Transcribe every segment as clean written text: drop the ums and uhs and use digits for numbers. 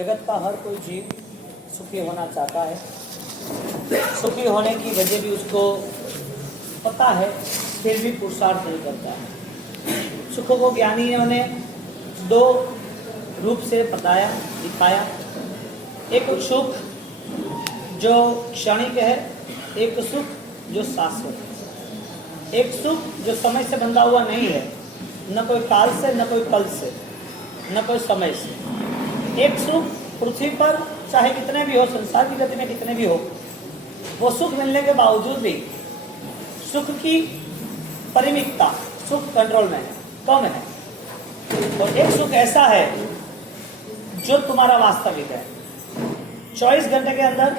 जगत का हर कोई जीव सुखी होना चाहता है। सुखी होने की वजह भी उसको पता है, फिर भी पुरुषार्थ नहीं करता है। सुख को ज्ञानियों ने दो रूप से बताया, दिखाया। एक सुख जो क्षणिक है, एक सुख जो शाश्वत है। एक सुख जो समय से बंधा हुआ नहीं है, न कोई काल से, न कोई कल से, न कोई समय से। एक सुख पृथ्वी पर चाहे कितने भी हो, संसार की गति में कितने भी हो, वो सुख मिलने के बावजूद भी सुख की परिमितता, सुख कंट्रोल में है, कम है। और एक सुख ऐसा है जो तुम्हारा वास्तविक है। 24 घंटे के अंदर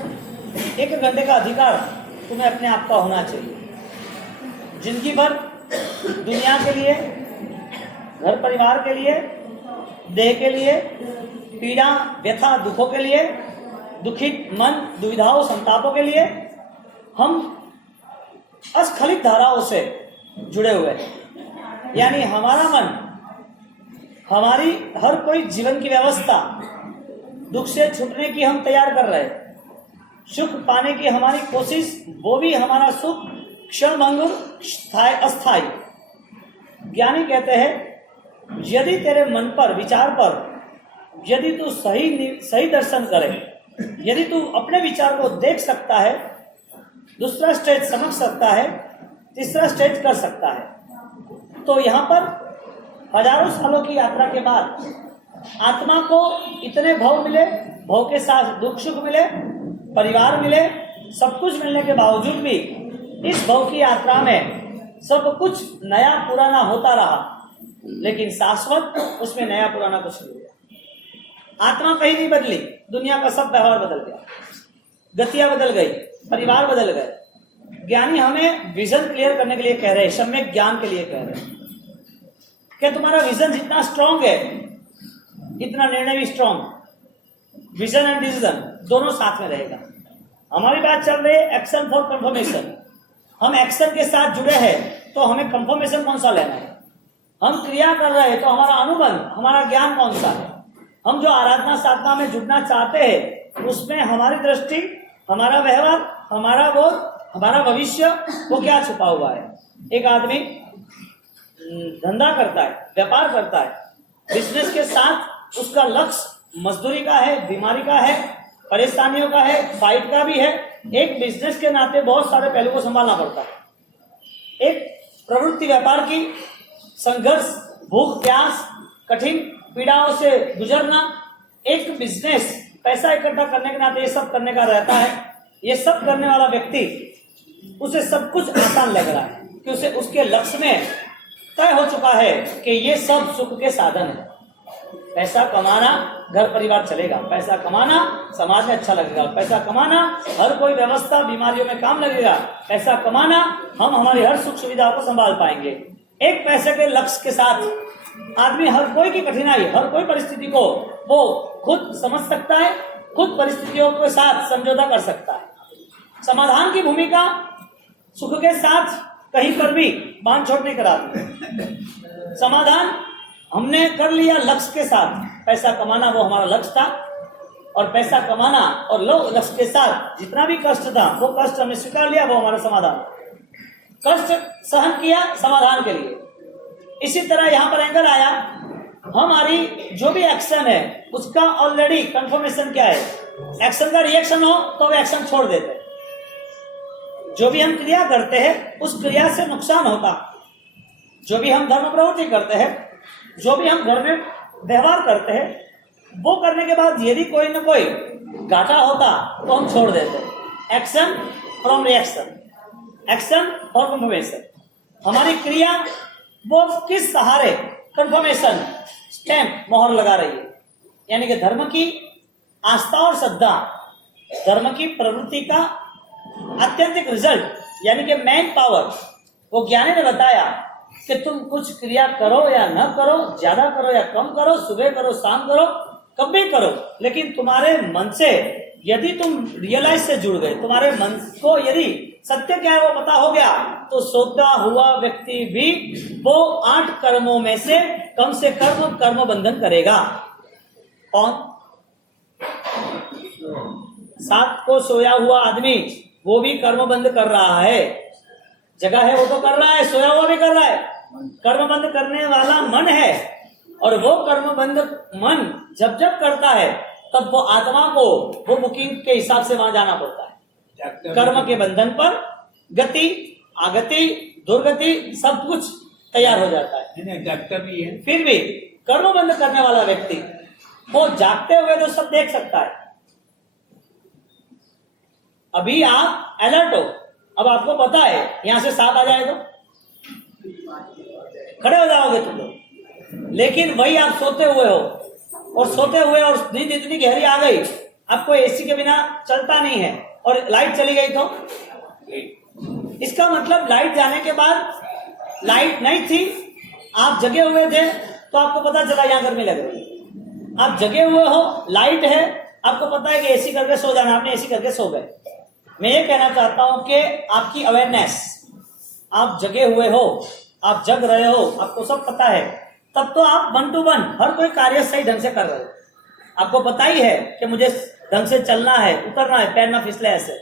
1 घंटे का अधिकार तुम्हें अपने आप का होना चाहिए। जिंदगी भर दुनिया के लिए, घर परिवार के लिए, देह के लिए, पीड़ा व्यथा दुखों के लिए, दुखित मन दुविधाओं संतापों के लिए हम अस्खलित धाराओं से जुड़े हुए हैं। यानी हमारा मन, हमारी हर कोई जीवन की व्यवस्था दुख से छूटने की हम तैयार कर रहे हैं। सुख पाने की हमारी कोशिश, वो भी हमारा सुख क्षणभंगुर, अस्थायी। ज्ञानी कहते हैं यदि तेरे मन पर, विचार पर यदि तू सही दर्शन करे, यदि तू अपने विचार को देख सकता है, दूसरा स्टेज समझ सकता है, तीसरा स्टेज कर सकता है, तो यहाँ पर हजारों सालों की यात्रा के बाद आत्मा को इतने भव मिले, भव के साथ दुख सुख मिले, परिवार मिले, सब कुछ मिलने के बावजूद भी इस भव की यात्रा में सब कुछ नया पुराना होता रहा, लेकिन शाश्वत उसमें नया पुराना कुछ नहीं हुआ। आत्मा कहीं नहीं बदली, दुनिया का सब व्यवहार बदल गया, गतियां बदल गई, परिवार बदल गए। ज्ञानी हमें विजन क्लियर करने के लिए कह रहे हैं, सम्यक ज्ञान के लिए कह रहे हैं कि तुम्हारा विजन जितना स्ट्रांग है, इतना निर्णय भी स्ट्रांग। विजन एंड डिसीजन दोनों साथ में रहेगा। हमारी बात चल रही है एक्शन फॉर कंफर्मेशन। हम एक्शन के साथ जुड़े हैं तो हमें कंफर्मेशन कौन सा लेना है। हम क्रिया कर रहे हैं तो हमारा अनुबंध, हमारा ज्ञान कौन सा है। हम जो आराधना साधना में जुड़ना चाहते हैं उसमें हमारी दृष्टि, हमारा व्यवहार, हमारा बोध, हमारा भविष्य, वो क्या छुपा हुआ है। एक आदमी धंधा करता है, व्यापार करता है, बिजनेस के साथ उसका लक्ष्य मजदूरी का है, बीमारी का है, परेशानियों का है, फाइट का भी है। एक बिजनेस के नाते बहुत सारे पहलू को संभालना पड़ता है। एक प्रवृत्ति व्यापार की संघर्ष, भूख प्यास, कठिन पीड़ाओं से गुजरना, एक बिजनेस पैसा इकट्ठा करने के नाते ये सब करने का रहता है। ये सब करने वाला व्यक्ति, उसे सब कुछ आसान लग रहा है कि उसे उसके लक्ष्य में तय हो चुका है कि ये सब सुख के साधन है। पैसा कमाना घर परिवार चलेगा, पैसा कमाना समाज में अच्छा लगेगा, पैसा कमाना हर कोई व्यवस्था बीमारियों में काम लगेगा, पैसा कमाना हम हमारी हर सुख सुविधाओं को संभाल पाएंगे। एक पैसे के लक्ष्य के साथ आदमी हर कोई की कठिनाई, हर कोई परिस्थिति को वो खुद समझ सकता है, खुद परिस्थितियों के साथ समझौता कर सकता है। समाधान की भूमिका सुख के साथ कहीं पर भी बांध छोड़ नहीं कराती। समाधान हमने कर लिया लक्ष्य के साथ। पैसा कमाना वो हमारा लक्ष्य था, और पैसा कमाना और लक्ष्य के साथ जितना भी कष्ट था वो कष्ट हमने स्वीकार लिया, वो हमारा समाधान। कष्ट सहन किया समाधान के लिए। इसी तरह यहाँ पर एंगल आया, हमारी जो भी एक्शन है उसका ऑलरेडी कंफर्मेशन क्या है। एक्शन का रिएक्शन हो तो वो एक्शन छोड़ देते हैं। जो भी हम क्रिया करते हैं उस क्रिया से नुकसान होता। जो भी हम धर्म प्रवृत्ति करते हैं, जो भी हम घर में व्यवहार करते हैं, वो करने के बाद यदि कोई न कोई घाटा होता तो हम छोड़ देते हैं। Action from reaction, action for confirmation. हमारी क्रिया वो किस सहारे कंफर्मेशन स्टैंप मोहर लगा रही है। यानी कि धर्म की आस्था और श्रद्धा, धर्म की प्रवृत्ति का आत्यंतिक रिजल्ट, यानी कि मैन पावर। वो ज्ञानी ने बताया कि तुम कुछ क्रिया करो या न करो, ज्यादा करो या कम करो, सुबह करो शाम करो, कभी करो, लेकिन तुम्हारे मन से यदि तुम रियलाइज से जुड़ गए, तुम्हारे मन को यदि सत्य क्या है वो पता हो गया, तो सोता हुआ व्यक्ति भी वो 8 कर्मों में से कम कर्म बंधन करेगा। कौन? साथ को सोया हुआ आदमी वो भी कर्म बंद कर रहा है, जगह है वो तो कर रहा है, सोया हुआ भी कर रहा है। कर्म बंद करने वाला मन है, और वो कर्म बंद मन जब जब करता है तब वो आत्मा को वो बुकिंग के हिसाब से वहां जाना पड़ता है। कर्म के बंधन पर गति, आगति, दुर्गति सब कुछ तैयार हो जाता है। जागता भी है। फिर भी कर्म बंद करने वाला व्यक्ति वो जागते हुए तो सब देख सकता है। अभी आप अलर्ट हो, अब आपको पता है यहां से सांप आ जाए तो खड़े हो जाओगे तुम लोग, लेकिन वही आप सोते हुए हो, और सोते हुए और नींद इतनी गहरी आ गई, आपको एसी के बिना चलता नहीं है, और लाइट चली गई तो इसका मतलब लाइट जाने के बाद लाइट नहीं थी, आप जगे हुए थे तो आपको पता चला यहाँ गर्मी लग रही है। आप जगे हुए हो, लाइट है, आपको पता है कि एसी करके सो जाना, आपने एसी करके सो गए। मैं ये कहना चाहता हूं कि आपकी अवेयरनेस, आप जगे हुए हो, आप जग रहे हो, आपको सब पता है, तब तो आप 1 to 1 हर कोई कार्य सही ढंग से कर रहे हो। आपको पता ही है कि मुझे ढंग से चलना है, उतरना है, पैर ना फिसले ऐसे,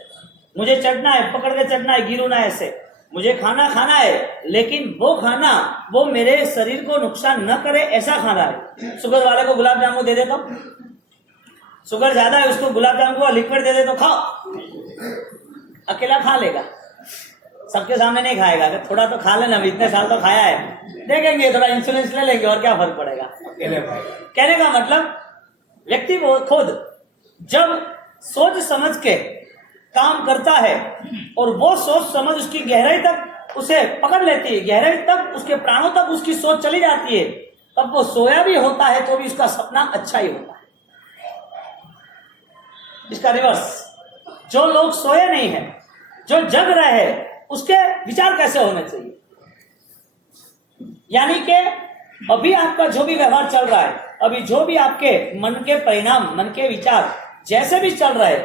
मुझे चढ़ना है, पकड़ के चढ़ना है, गिरू ना ऐसे, मुझे खाना खाना है, लेकिन वो खाना वो मेरे शरीर को नुकसान न करे ऐसा खाना है। शुगर वाले को गुलाब जामुन दे देता हूं, शुगर ज्यादा है उसको गुलाब जामुन को लिक्विड दे देता, खाओ, अकेला खा लेगा, सबके सामने नहीं खाएगा। अगर थोड़ा तो खा लेना, इतने साल तो खाया है, देखेंगे थोड़ा इंश्योरेंस ले लेंगे और क्या फर्क पड़ेगा। कहने का मतलब व्यक्ति वो खुद जब सोच समझ के काम करता है और वो सोच समझ उसकी गहराई तक उसे पकड़ लेती है, गहराई तक उसके प्राणों तक उसकी सोच चली जाती है, तब वो सोया भी होता है तो भी उसका सपना अच्छा ही होता है। इसका रिवर्स, जो लोग सोए नहीं है, जो जग रहे हैं, उसके विचार कैसे होने चाहिए? यानी कि अभी आपका जो भी व्यवहार चल रहा है, अभी जो भी आपके मन के परिणाम, मन के विचार जैसे भी चल रहे,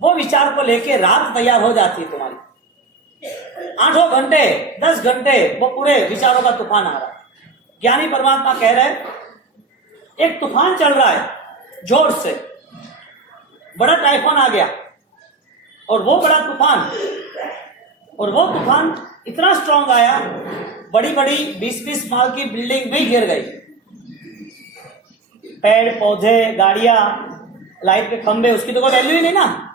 वो विचार को लेके रात तैयार हो जाती है तुम्हारी। 8 घंटे 10 घंटे वो पूरे विचारों का तूफान आ रहा है। ज्ञानी परमात्मा कह रहे हैं एक तूफान चल रहा है जोर से, बड़ा टाइफून आ गया, और वो बड़ा तूफान, और वो तूफान इतना स्ट्रांग आया, बड़ी बड़ी 20-20 माल की बिल्डिंग भी गिर गई, पेड़ पौधे, गाड़ियां, लाइट के खंभे, उसकी तो कोई वैल्यू ही नहीं ना।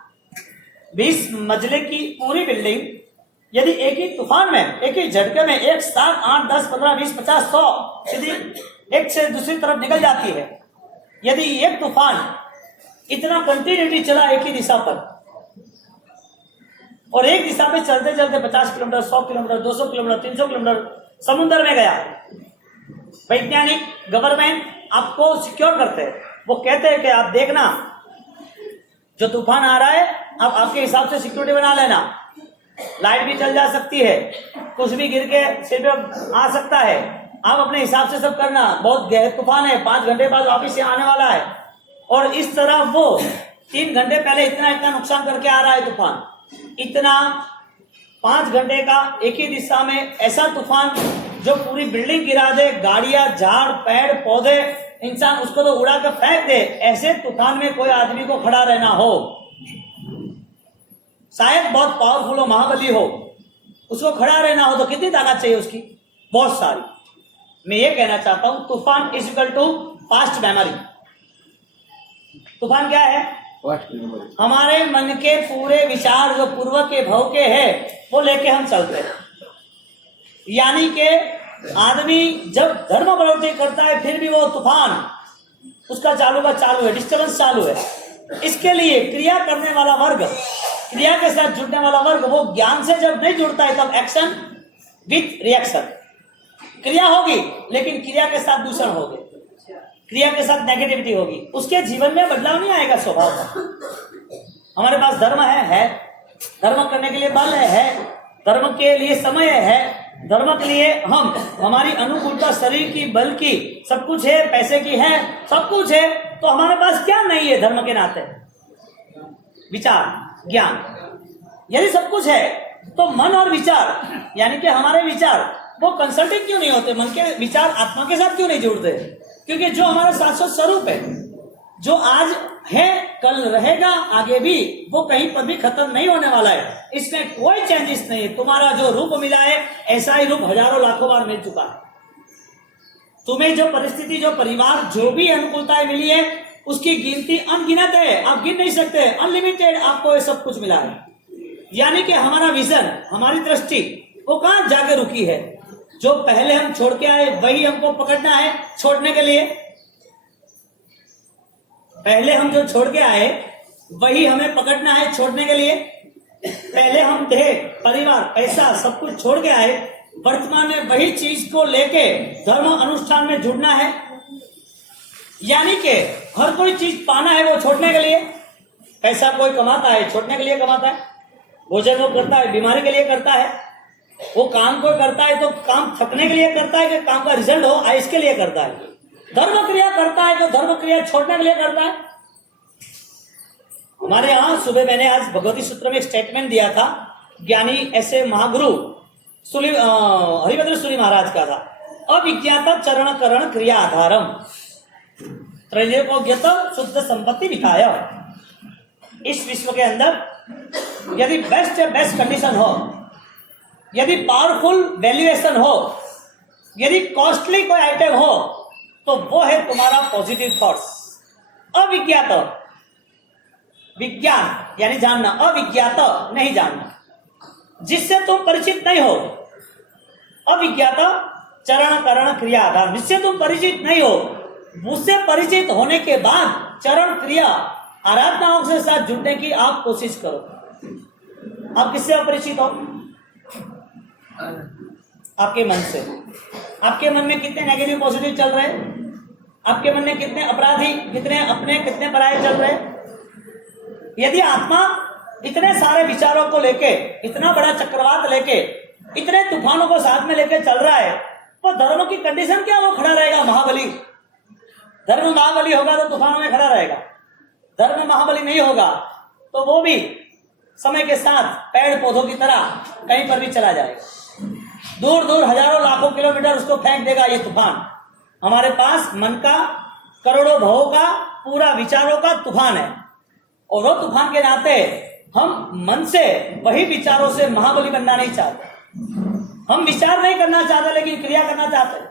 20 मंजिले की पूरी बिल्डिंग यदि एक ही तूफान में, एक ही झटके में एक साथ 8, 10, 15, 20, 50, 100 सीधी एक से दूसरी तरफ निकल जाती है, यदि एक तूफान इतना कंटिन्यूटी चला एक ही दिशा पर, और एक दिशा में चलते चलते 50 किलोमीटर, 100 किलोमीटर, 200 किलोमीटर, 300 किलोमीटर समुद्र में गया, वैज्ञानिक, गवर्नमेंट आपको सिक्योर करते हैं, वो कहते हैं कि आप देखना जो तूफान आ रहा है, आप आपके हिसाब से सिक्योरिटी बना लेना, लाइट भी चल जा सकती है, कुछ भी गिर के सिर पे आ सकता है, आप अपने हिसाब से सब करना, बहुत गहरा तूफान है, 5 घंटे बाद वापिस से आने वाला है। और इस तरह वो 3 घंटे पहले इतना नुकसान करके आ रहा है तूफान, इतना 5 घंटे का एक ही दिशा में ऐसा तूफान जो पूरी बिल्डिंग गिरा दे, गाड़ियां, झाड़, पेड़ पौधे, इंसान उसको तो उड़ा कर फेंक दे, ऐसे तूफान में कोई आदमी को खड़ा रहना हो, शायद बहुत पावरफुल हो, महाबली हो, उसको खड़ा रहना हो तो कितनी ताकत चाहिए उसकी? बहुत सारी। मैं ये कहना चाहता हूं तूफान is equal to past memory. तूफान क्या है? हमारे मन के पूरे विचार जो पूर्व के भव के हैं वो लेके हम चलते हैं। यानी कि आदमी जब धर्म प्रवृत्ति करता है फिर भी वो तूफान उसका चालू है, डिस्टर्बेंस चालू है। इसके लिए क्रिया करने वाला वर्ग, क्रिया के साथ जुड़ने वाला वर्ग, वो ज्ञान से जब नहीं जुड़ता है तब एक्शन विथ रिएक्शन, क्रिया होगी लेकिन क्रिया के साथ दूषण होगी, क्रिया के साथ नेगेटिविटी होगी, उसके जीवन में बदलाव नहीं आएगा स्वभाव का। हमारे पास धर्म है, धर्म करने के लिए बल है, धर्म के लिए समय है, धर्म के लिए हम हमारी अनुकूलता शरीर की, बल की, सब कुछ है, पैसे की है, सब कुछ है, तो हमारे पास क्या नहीं है धर्म के नाते? विचार, ज्ञान। यदि सब कुछ है तो मन और विचार, यानी कि हमारे विचार वो कंसल्टिंग क्यों नहीं होते? मन के विचार आत्मा के साथ क्यों नहीं जुड़ते? क्योंकि जो हमारा शाश्वत स्वरूप है, जो आज है कल रहेगा आगे भी वो कहीं पर भी खत्म नहीं होने वाला है। इसमें कोई चेंजेस नहीं है। तुम्हारा जो रूप मिला है ऐसा ही रूप हजारों लाखों बार मिल चुका है। तुम्हें जो परिस्थिति, जो परिवार, जो भी अनुकूलताएं मिली है उसकी गिनती अनगिनत है, आप गिन नहीं सकते। अनलिमिटेड आपको ये सब कुछ मिला है। यानी कि हमारा विजन, हमारी दृष्टि वो कहां जाके रुकी है? जो पहले हम छोड़ के आए वही हमको पकड़ना है छोड़ने के लिए। पहले हम जो छोड़ के आए वही हमें पकड़ना है छोड़ने के लिए। पहले हम देह, परिवार, पैसा सब कुछ छोड़ के आए, वर्तमान में वही चीज को लेके धर्म अनुष्ठान में जुड़ना है। यानी कि हर कोई चीज पाना है वो छोड़ने के लिए। पैसा कोई कमाता है छोड़ने के लिए कमाता है, भोजन वो करता है बीमारी के लिए करता है, वो काम कोई करता है तो काम थकने के लिए करता है कि काम का रिजल्ट हो आए इसके लिए करता है। धर्म क्रिया करता है तो धर्म क्रिया छोड़ने के लिए करता है। हमारे यहां सुबह मैंने आज भगवती सूत्र में एक स्टेटमेंट दिया था, ज्ञानी ऐसे महागुरु हरिभद्र सूरी महाराज का था, अविज्ञात चरण करण क्रिया आधारम त्रैलोक्यत शुद्ध संपत्ति विकाय। इस विश्व के अंदर यदि बेस्ट कंडीशन हो, यदि पावरफुल वैल्यूएशन हो, यदि कॉस्टली कोई आइटम हो तो वो है तुम्हारा पॉजिटिव थॉट्स। अविज्ञात, विज्ञान यानी जानना, अविज्ञात नहीं जानना, जिससे तुम परिचित नहीं हो। अविज्ञात चरण करण क्रिया आधार, जिससे तुम परिचित नहीं हो, मुझसे परिचित होने के बाद चरण क्रिया आराधनाओं के साथ जुड़ने की आप कोशिश करो। आप किससे अपरिचित हो? आपके मन से। आपके मन में कितने नेगेटिव पॉजिटिव चल रहे हैं? आपके मन में कितने अपराधी, कितने अपने, कितने पराये चल रहे हैं? यदि आत्मा इतने सारे विचारों को लेके, इतना बड़ा चक्रवात लेके, इतने तूफानों को साथ में लेके चल रहा है, तो धर्म की कंडीशन क्या? वो खड़ा रहेगा महाबली। धर्म महाबली होगा तो तूफानों में खड़ा रहेगा। धर्म महाबली नहीं होगा तो वो भी समय के साथ पेड़ पौधों की तरह कहीं पर भी चला जाएगा। दूर दूर हजारों लाखों किलोमीटर उसको फेंक देगा ये तूफान। हमारे पास मन का, करोड़ों भावों का, पूरा विचारों का तूफान है, और वो तूफान के नाते हम मन से, वही विचारों से महाबली बनना नहीं चाहते। हम विचार नहीं करना चाहते लेकिन क्रिया करना चाहते।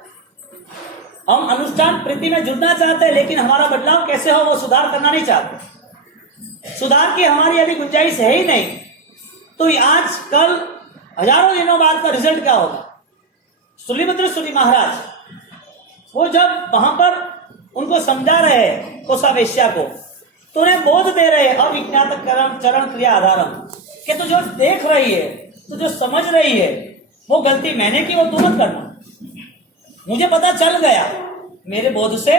हम अनुष्ठान प्रीति में जुड़ना चाहते हैं लेकिन हमारा बदलाव कैसे हो वो सुधार करना नहीं चाहते। सुधार की हमारी यदि गुंजाइश है ही नहीं तो आज कल हजारों दिनों बाद का रिजल्ट क्या होगा? सूलीभद्र सूरी महाराज वो जब वहां पर उनको समझा रहे हैं कोसा वेश्या को, तो उन्हें बोध दे रहे हैं अविज्ञात चरण क्रिया आधारम, कि तो जो देख रही है, तो जो समझ रही है, वो गलती मैंने की वो तू मत करना। मुझे पता चल गया, मेरे बोध से,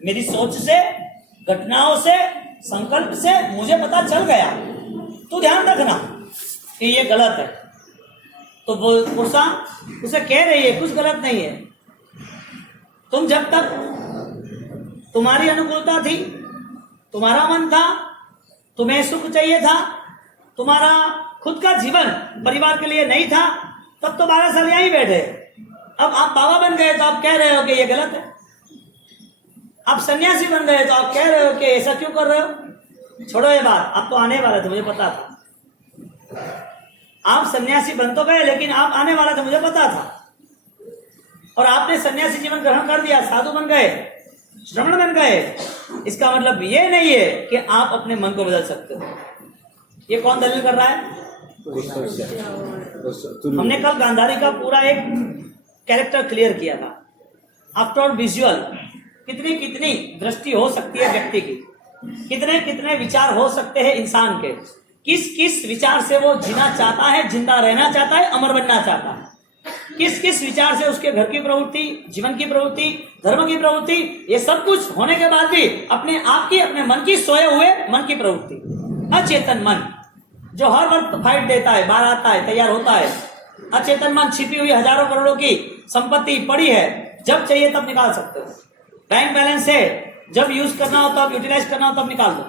मेरी सोच से, घटनाओं से, संकल्प से मुझे पता चल गया। तू ध्यान रखना कि ये गलत है। तो वो पुरुषा उसे कह रही है कुछ गलत नहीं है। तुम जब तक तुम्हारी अनुकूलता थी, तुम्हारा मन था, तुम्हें सुख चाहिए था, तुम्हारा खुद का जीवन परिवार के लिए नहीं था, तब तो 12 साल यहीं बैठे। अब आप बाबा बन गए तो आप कह रहे हो कि ये गलत है। आप सन्यासी बन गए तो आप कह रहे हो कि ऐसा क्यों कर रहे हो? छोड़ो ये बात, आप तो आने वाले थे, मुझे पता था। आप सन्यासी बन तो गए लेकिन आप आने वाला थे, मुझे पता था। और आपने सन्यासी जीवन ग्रहण कर दिया, साधु बन गए, श्रमण बन गए। इसका मतलब ये नहीं है कि आप अपने मन को बदल सकते हो। ये कौन दलील कर रहा है? हमने कल गांधारी का पूरा एक कैरेक्टर क्लियर किया था। आफ्टर ऑल विजुअल कितनी कितनी दृष्टि हो सकती है व्यक्ति की, कितने कितने विचार हो सकते हैं इंसान के, किस किस विचार से वो जीना चाहता है, जिंदा रहना चाहता है, अमर बनना चाहता है, किस किस विचार से उसके घर की प्रवृत्ति, जीवन की प्रवृत्ति, धर्म की प्रवृत्ति, ये सब कुछ होने के बाद भी अपने आप की, अपने मन की, सोए हुए मन की प्रवृत्ति, अचेतन मन जो हर वक्त फाइट देता है, बाहर आता है, तैयार होता है। अचेतन मन छिपी हुई हजारों करोड़ों की संपत्ति पड़ी है, जब चाहिए तब निकाल सकते हो। बैंक बैलेंस है, जब यूज करना हो तब, यूटिलाइज करना हो तब निकाल दो।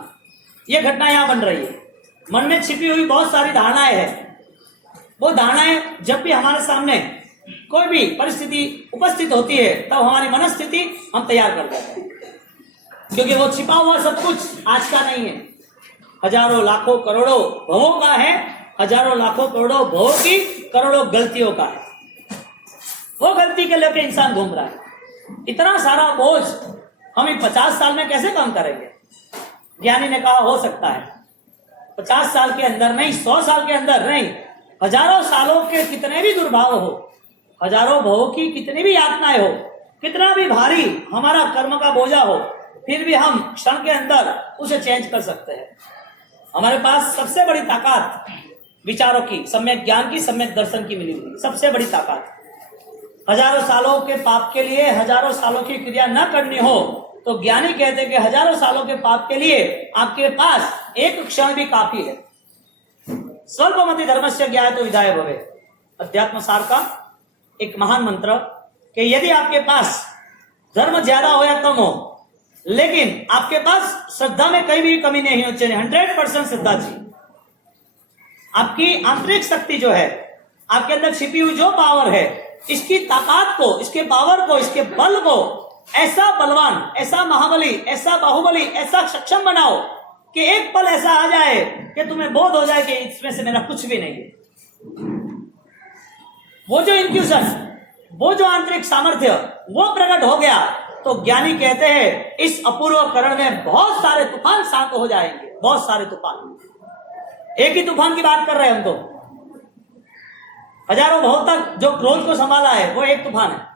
ये घटना यहाँ बन रही है। मन में छिपी हुई बहुत सारी धारणाएं हैं। वो धारणाएं जब भी हमारे सामने कोई भी परिस्थिति उपस्थित होती है तब हमारी मनस्थिति हम तैयार कर देते हैं, क्योंकि वो छिपा हुआ सब कुछ आज का नहीं है। हजारों लाखों करोड़ों भवों का है, हजारों लाखों करोड़ों भवों की करोड़ों गलतियों का है। वो गलती के लेके इंसान घूम रहा है। इतना सारा बोझ हम 50 साल में कैसे कम करेंगे? ज्ञानी ने कहा हो सकता है 50 साल के अंदर नहीं, 100 साल के अंदर नहीं, हजारों सालों के कितने भी दुर्भाव हो, हजारों भवों की कितनी भी यातनाएं हो, कितना भी भारी हमारा कर्म का बोझा हो, फिर भी हम क्षण के अंदर उसे चेंज कर सकते हैं। हमारे पास सबसे बड़ी ताकत विचारों की, सम्यक ज्ञान की, सम्यक दर्शन की मिली हुई सबसे बड़ी ताकत। हजारों सालों के पाप के लिए हजारों सालों की क्रिया न करनी हो तो ज्ञानी कहते हैं कि हजारों सालों के पाप के लिए आपके पास एक क्षण भी काफी है। स्वल्पमति धर्मस्य ज्ञातो विधाय भवे, अध्यात्म सार का एक महान मंत्र कि यदि आपके पास धर्म ज्यादा हो या कम हो, लेकिन आपके पास श्रद्धा में कहीं भी कमी नहीं होनी चाहिए। 100% श्रद्धा चाहिए। आपकी आंतरिक शक्ति जो है, आपके अंदर छिपी हुई जो पावर है, इसकी ताकत को, इसके पावर को, इसके बल को ऐसा बलवान, ऐसा महाबली, ऐसा बाहुबली, ऐसा सक्षम बनाओ कि एक पल ऐसा आ जाए कि तुम्हें बोध हो जाए कि इसमें से मेरा कुछ भी नहीं है। वो जो इंट्यूशन, वो जो आंतरिक सामर्थ्य वो प्रकट हो गया तो ज्ञानी कहते हैं इस अपूर्व करण में बहुत सारे तूफान शांत हो जाएंगे। बहुत सारे तूफान, एक ही तूफान की बात कर रहे हैं हम तो। हजारों भाव तक जो क्रोध को संभाला है वो एक तूफान है।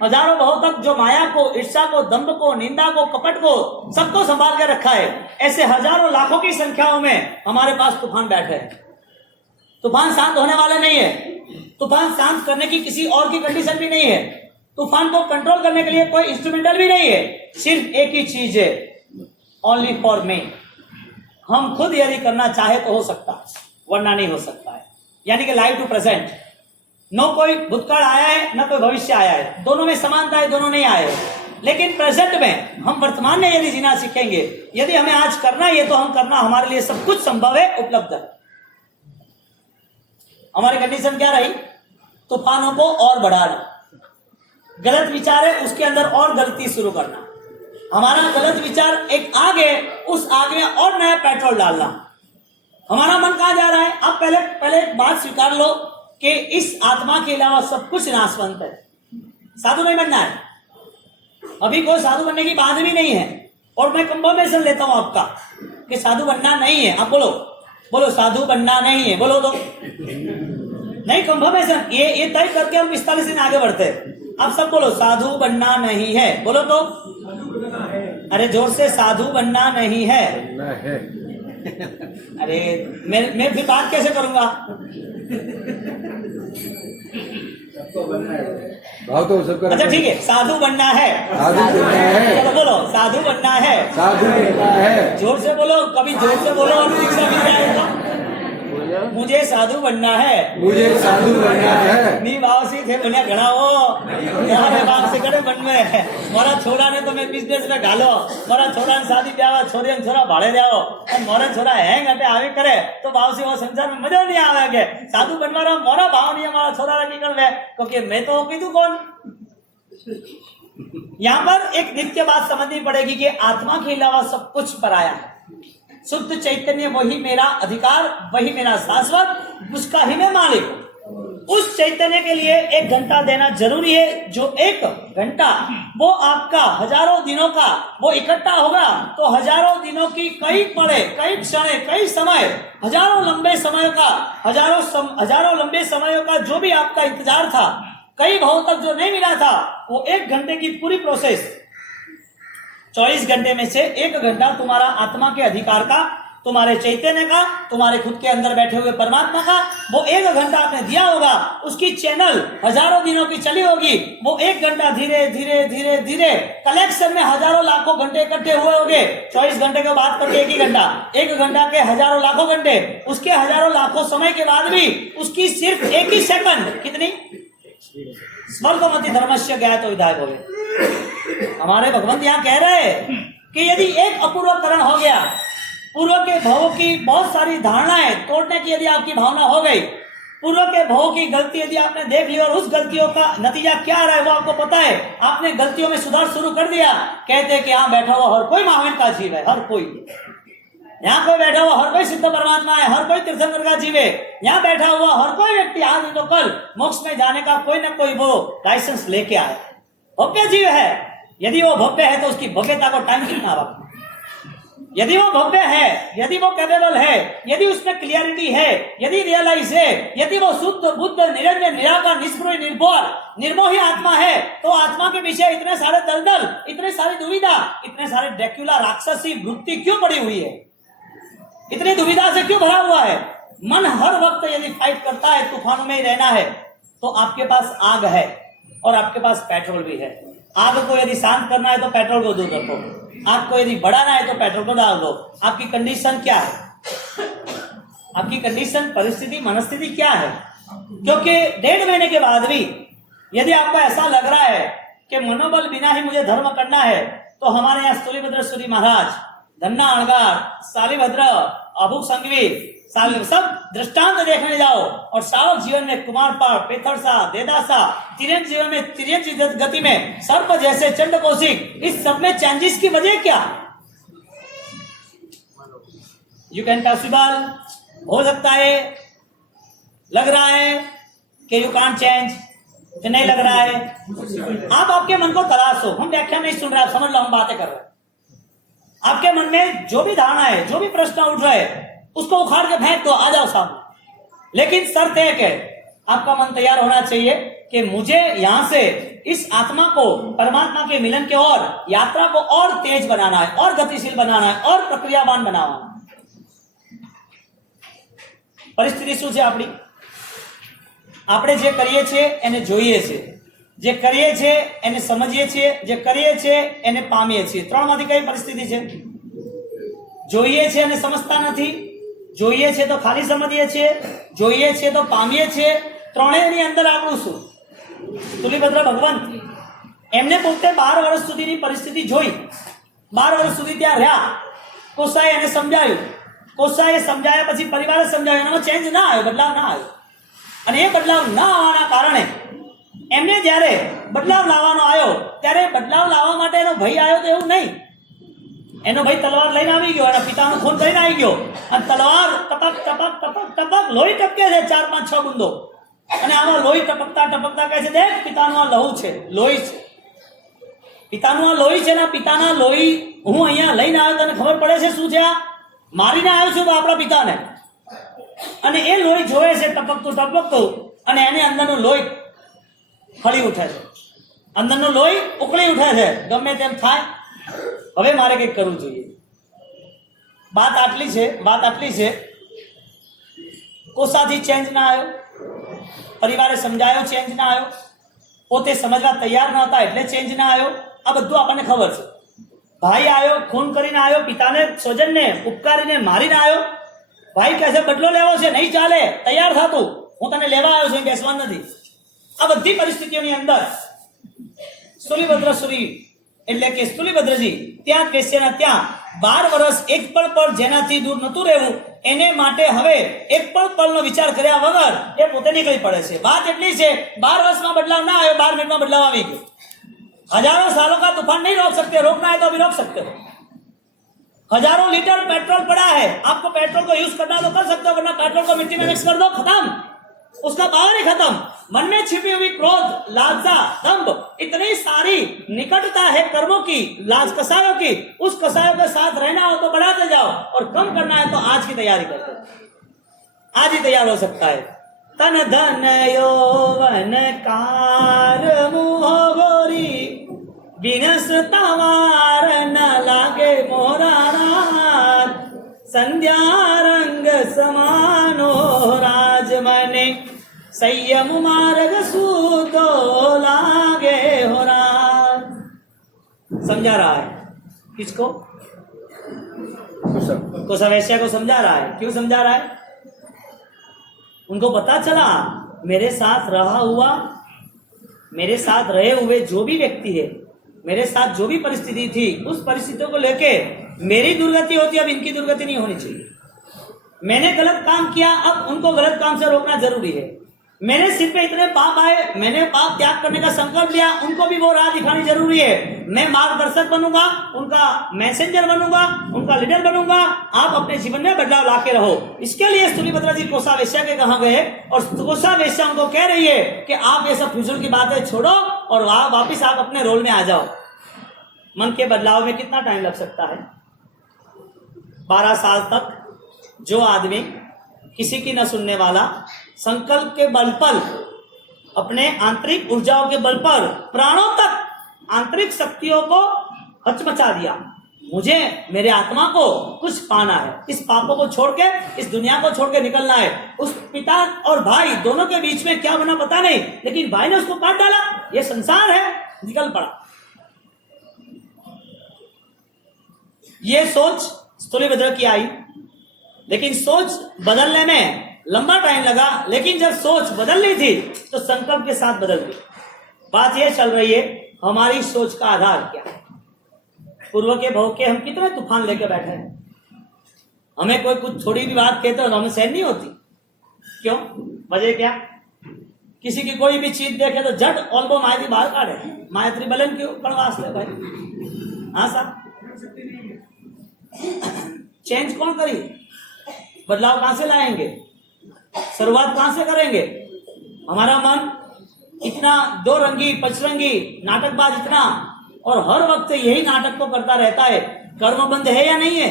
हजारों भाव तक जो माया को, ईर्ष्या को, दंभ को, निंदा को, कपट को, सबको संभाल के रखा है। ऐसे हजारों लाखों की संख्याओं में हमारे पास तूफान बैठे हैं। तूफान शांत होने वाले नहीं है। तूफान शांत करने की किसी और की कंडीशन भी नहीं है। तूफान को कंट्रोल करने के लिए कोई इंस्ट्रूमेंटल भी नहीं है। सिर्फ एक ही चीज है, ओनली फॉर मी। हम खुद यदि करना चाहे तो हो सकता है, वरना नहीं हो सकता है। यानी कि लाइव टू प्रेजेंट। नो कोई भूतकाल आया है, न कोई भविष्य आया है। दोनों में समानता है, दोनों नहीं आए। लेकिन प्रेजेंट में हम वर्तमान में यदि जीना सीखेंगे, यदि हमें आज करना है तो हम करना, हमारे लिए सब कुछ संभव है, उपलब्ध है। हमारी कंडीशन क्या रही? तूफानों को और बढ़ाना, गलत विचार है उसके अंदर और गलती शुरू करना। हमारा गलत विचार एक आग है, उस आग में और नया पेट्रोल डालना। हमारा मन कहां जा रहा है? आप पहले एक बात स्वीकार लो कि इस आत्मा के अलावा सब कुछ नाशवंत है। साधु नहीं बनना है। अभी कोई साधु बनने की बात भी नहीं है। और मैं कंफर्मेशन लेता हूं आपका कि साधु बनना नहीं है। आप बोलो साधु बनना नहीं है, बोलो तो नहीं। कंफर्मेशन ये तय करके हम 45 दिन आगे बढ़ते हैं। आप सब बोलो साधु बनना नहीं है, बोलो तो। अरे जोर से, साधु बनना नहीं है। अरे मैं फिर बात कैसे करूंगा? भाव तो सबका। अच्छा ठीक है, साधु बनना है। साधु बनना है। चलो बोलो साधु बनना है। साधु बनना है। जोर से बोलो, कभी जोर से बोलो और शिक्षा मिल जाएगा। मुझे साधु बनना है। मुझे साधु बनना है। नी भाव थे बोलिया घड़ा हो यार बाप से करे मन में मोरा छोरा ने तो मैं बिजनेस में घालो, मोरा छोरा ने शादी ब्याह, छोरी ने छोरा भाड़े जाओ और मोरा छोरा हैंग हटे आवे करे तो भाव से वो संसार में मजा नहीं आवे के साधु बनवा रहा मोरा भाव नहीं हमारा छोरा निकल गए क्योंकि मैं तो कीधु कौन। यहाँ पर एक नित्य बात समझनी पड़ेगी कि आत्मा के अलावा सब कुछ पराया है। शुद्ध चैतन्य वही मेरा अधिकार, वही मेरा शाश्वत, उसका ही मैं मालिक। उस चैतन्य के लिए 1 घंटा देना जरूरी है। जो 1 घंटा वो आपका हजारों दिनों का वो इकट्ठा होगा तो हजारों दिनों की कई पड़े, कई क्षण, कई समय, हजारों लंबे समय का, हजारों लंबे समयों का जो भी आपका इंतजार था, कई भाव तक जो नहीं मिला था, वो 1 घंटे की पूरी प्रोसेस 24 घंटे में से 1 घंटा तुम्हारा आत्मा के अधिकार का, तुम्हारे चैतन्य का, तुम्हारे खुद के अंदर बैठे हुए परमात्मा का, वो 1 घंटा आपने दिया होगा। उसकी चैनल हजारों दिनों की चली होगी। वो 1 घंटा धीरे धीरे धीरे धीरे कलेक्शन में हजारों लाखों घंटे इकट्ठे हुए होंगे। 24 घंटे की बात करके 1 ही घंटा, 1 घंटा के हजारों लाखों घंटे, उसके हजारों लाखों समय के बाद भी उसकी सिर्फ 1 ही सेकंड, कितनी स्वर्गमति धर्मस्य ज्ञातो विधाय भवे। हमारे भगवंत यहाँ कह रहे हैं कि यदि एक अपूर्वकरण हो गया, पूर्व के भावों की बहुत सारी धारणाएं तोड़ने की यदि आपकी भावना हो गई, पूर्व के भावों की गलती यदि आपने देख ली और उस गलतियों का नतीजा क्या आ रहा है वो आपको पता है, आपने गलतियों में सुधार शुरू कर दिया, कहते हैं कि यहाँ बैठा हुआ हर कोई महावीर का जीव है, हर कोई। यहाँ कोई बैठा हुआ हर कोई सिद्ध परमात्मा है, हर कोई तीर्थंकर का जीव है। यहाँ बैठा हुआ हर कोई व्यक्ति आज नहीं तो कल मोक्ष में जाने का कोई ना कोई वो लाइसेंस लेके आए। भव्य जीव है, यदि वो भव्य है तो उसकी भव्यता को टाइम कितना वक्त, यदि वो भव्य है, यदि वो कैपेबल है, यदि उसमें क्लियरिटी है, यदि रियलाइज है, यदि वो शुद्ध बुद्ध निरंजन निराकार निष्क्रिय निर्भर निर्मोही आत्मा है, तो आत्मा के पीछे इतने सारे दलदल, इतने सारी दुविधा, इतने सारे ड्रैक्युला राक्षसी वृत्ति क्यों पड़ी हुई है? इतनी दुविधा से क्यों भरा हुआ है? मन हर वक्त यदि फाइट करता है, तूफानों में ही रहना है, तो आपके पास आग है और आपके पास पेट्रोल भी है। आग को यदि शांत करना है तो पेट्रोल को दूर रखो, आग को यदि बढ़ाना है तो पेट्रोल को डाल दो। आपकी कंडीशन क्या है? आपकी कंडीशन, परिस्थिति, मनस्थिति क्या है? क्योंकि 1.5 महीने के बाद भी यदि आपको ऐसा लग रहा है कि मनोबल बिना ही मुझे धर्म करना है, तो हमारे यहाँ स्थूलीभद्र सूरी महाराज, धन्ना अणगार, सालीभद्र, अभुक संघवी, सब दृष्टांत देखने जाओ और सावक जीवन में कुमारपाल, पेथरसा, देदासा, तिरंज जीवन में तिरंज गति में सर्प जैसे चंड कौशिक, इस सब में चेंजेस की वजह क्या? यू कैन पॉसिबल, हो सकता है, लग रहा है कि यू कांट चेंज, कि नहीं लग रहा है। आप आपके मन को तलाशो, हम व्याख्या नहीं सुन रहे, आप समझ लो हम बातें कर रहे हैं। आपके मन में जो भी धारणा है, जो भी प्रश्न उठ रहे हैं, उसको उखाड़ के फेंक दो, आ जाओ सामने। लेकिन शर्त एक है, आपका मन तैयार होना चाहिए कि मुझे यहां से इस आत्मा को परमात्मा के मिलन के और यात्रा को और तेज बनाना है, और गतिशील बनाना है, और प्रक्रियावान बनाना है। परिस्थिति શું છે આપણી? આપણે જે કરીએ છીએ એને જોઈએ છીએ, જે કરીએ છીએ એને સમજીએ છીએ, જે કરીએ છીએ એને પામીએ છીએ। ત્રણમાંથી કઈ પરિસ્થિતિ છે? જોઈએ છે અને સમજતા નથી, જોઈએ છે તો ખાલી સમજીએ છીએ, જોઈએ છે તો પામીએ છીએ। ત્રણેયની અંદર આપણું શું? તુલીભદ્ર ભગવંત એમને પોતે 12 વર્ષ સુધીની પરિસ્થિતિ જોઈ, 12 વર્ષ સુધી ત્યાં રહ્યા। કોસાએ એને સમજાયું, કોસાએ સમજાયા પછી પરિવારે સમજાવ્યું, એનામાં ચેન્જ ના આવ્યો, બદલાવ ના આવ્યો। અને એ બદલાવ ના આવવાના કારણે એમને જ્યારે બદલાવ લાવવાનો આવ્યો, ત્યારે બદલાવ લાવવા માટે એનો ભય આવ્યો તો એવું નહીં। એનો ભાઈ તલવાર લઈને આવી ગયો, એના પિતાનો ખૂન કરીને આવી ગયો, અને તલવાર ટપક ટપક ટપક ટપક લોહી ટપકે છે 4, 5, 6 બુંદો, અને આમાં લોહી ટપકતા ટપકતા કહે છે, દેખ પિતાનું આ લહુ છે, લોહી છે, પિતાનું આ લોહી છે ને, પિતાના લોહી હું અહીંયા લઈને આવ્યો, તને ખબર પડે છે શું છે? આ મારીને આવ્યો છું આપણા પિતાને। અને એ લોહી જોવે છે ટપકતું ટપકતું, અને એની અંદરનું લોહી ખળી ઉઠે છે, અંદરનું લોહી ઉકળી ઉઠે છે, ગમે તેમ થાય, હવે મારે કંઈક કરવું જોઈએ। વાત આટલી છે, કોસાથી ચેન્જ ના આવ્યો, પરિવારે સમજાયો ચેન્જ ના આવ્યો, પોતે સમજવા તૈયાર ન હતા એટલે ચેન્જ ના આવ્યો। આ બધું આપણને ખબર છે। ભાઈ આવ્યો, ખૂન કરીને આવ્યો, પિતાને સ્વજનને ઉપકારીને મારીને આવ્યો, ભાઈ કહે છે બદલો લેવો છે, નહીં ચાલે, તૈયાર થાતું, હું તને લેવા આવ્યો છું, બેસવાનું નથી। આ બધી પરિસ્થિતિઓની અંદર સ્થૂલીભદ્ર સુરી એટલે કે સ્થૂલીભદ્રજી ત્યાં બેસ્યાના ત્યાં 12 વર્ષ એક પણ જેનાથી દૂર નતું રહેવું, એને માટે હવે એક પણ પળનો વિચાર કર્યા વગર એ પોતે નીકળી પડે છે। વાત એટલી છે, 12 વર્ષમાં બદલાવ ના આવ્યો, 12 મિનિટમાં બદલાવ આવી ગયો। हजारों सालों का तूफान नहीं रोक सकते, रोकना है तो अभी रोक सकते हो। हजारों लीटर पेट्रोल पड़ा है, आपको पेट्रोल को यूज करना तो कर सकते हो, वरना पेट्रोल को मिट्टी में मिक्स कर दो, खत्म, उसका पावर ही खत्म। मन में छिपी हुई क्रोध, लालसा, दंभ, इतनी सारी निकटता है कर्मों की, लाज कसायों की, उस कसायों के साथ रहना हो तो बढ़ाते जाओ, और कम करना है तो आज की तैयारी करते, आज ही तैयार हो सकता है। तन धन यौवन कार मुह गोरी, विनसता वार न लागे मोरा रात, संध्या रंग समानो राज मने, संयम मार्ग सूतो लागे हो रात। समझा रहा है किसको? कोसा वैश्य को समझा रहा है। क्यों समझा रहा है? उनको पता चला मेरे साथ रहा हुआ, मेरे साथ रहे हुए जो भी व्यक्ति है, मेरे साथ जो भी परिस्थिति थी, उस परिस्थितियों को लेके मेरी दुर्गति होती, अब इनकी दुर्गति नहीं होनी चाहिए। मैंने गलत काम किया, अब उनको गलत काम से रोकना जरूरी है। मेरे सिर पे इतने पाप आए, मैंने पाप त्याग करने का संकल्प लिया, उनको भी वो राह दिखानी जरूरी है। मैं मार्गदर्शक बनूंगा, उनका मैसेंजर बनूंगा, उनका लीडर बनूंगा। आप अपने जीवन में बदलाव लाके रहो। इसके लिए स्थूलीभद्रा जी कोसा वेश्या के कहाँ गए और कोसा वेश्या उनको कह रही है कि आप ये सब फिजूल की बातें छोड़ो और वापिस आप अपने रोल में आ जाओ। मन के बदलाव में कितना टाइम लग सकता है? 12 साल तक जो आदमी किसी की न सुनने वाला, संकल्प के बल पर, अपने आंतरिक ऊर्जाओं के बल पर, प्राणों तक आंतरिक शक्तियों को हचमचा दिया, मुझे मेरे आत्मा को कुछ पाना है, इस पापों को छोड़ के, इस दुनिया को छोड़ के निकलना है। उस पिता और भाई दोनों के बीच में क्या बना पता नहीं, लेकिन भाई ने उसको काट डाला। ये संसार है, निकल पड़ा। ये सोच स्थूलीभद्रा की आई, लेकिन सोच बदलने में लंबा टाइम लगा। लेकिन जब सोच बदल ली थी तो संकल्प के साथ बदल गई। बात यह चल रही है, हमारी सोच का आधार क्या है? पूर्व के भव के हम कितने तूफान लेके बैठे हैं। हमें कोई कुछ थोड़ी भी बात कहते हो तो हमें सहन नहीं होती। क्यों? वजह क्या? किसी की कोई भी चीज देखे तो झट ऑल्बो मायत्री बाहर काटे, मायत्री बलन क्यों कड़वास ले भाई। हाँ साहब, चेंज कौन करी? बदलाव कहां से लाएंगे? शुरुआत कहां से करेंगे? हमारा मन इतना दो रंगी पचरंगी नाटकबाज इतना, और हर वक्त यही नाटक को करता रहता है। कर्म बंद है या नहीं है?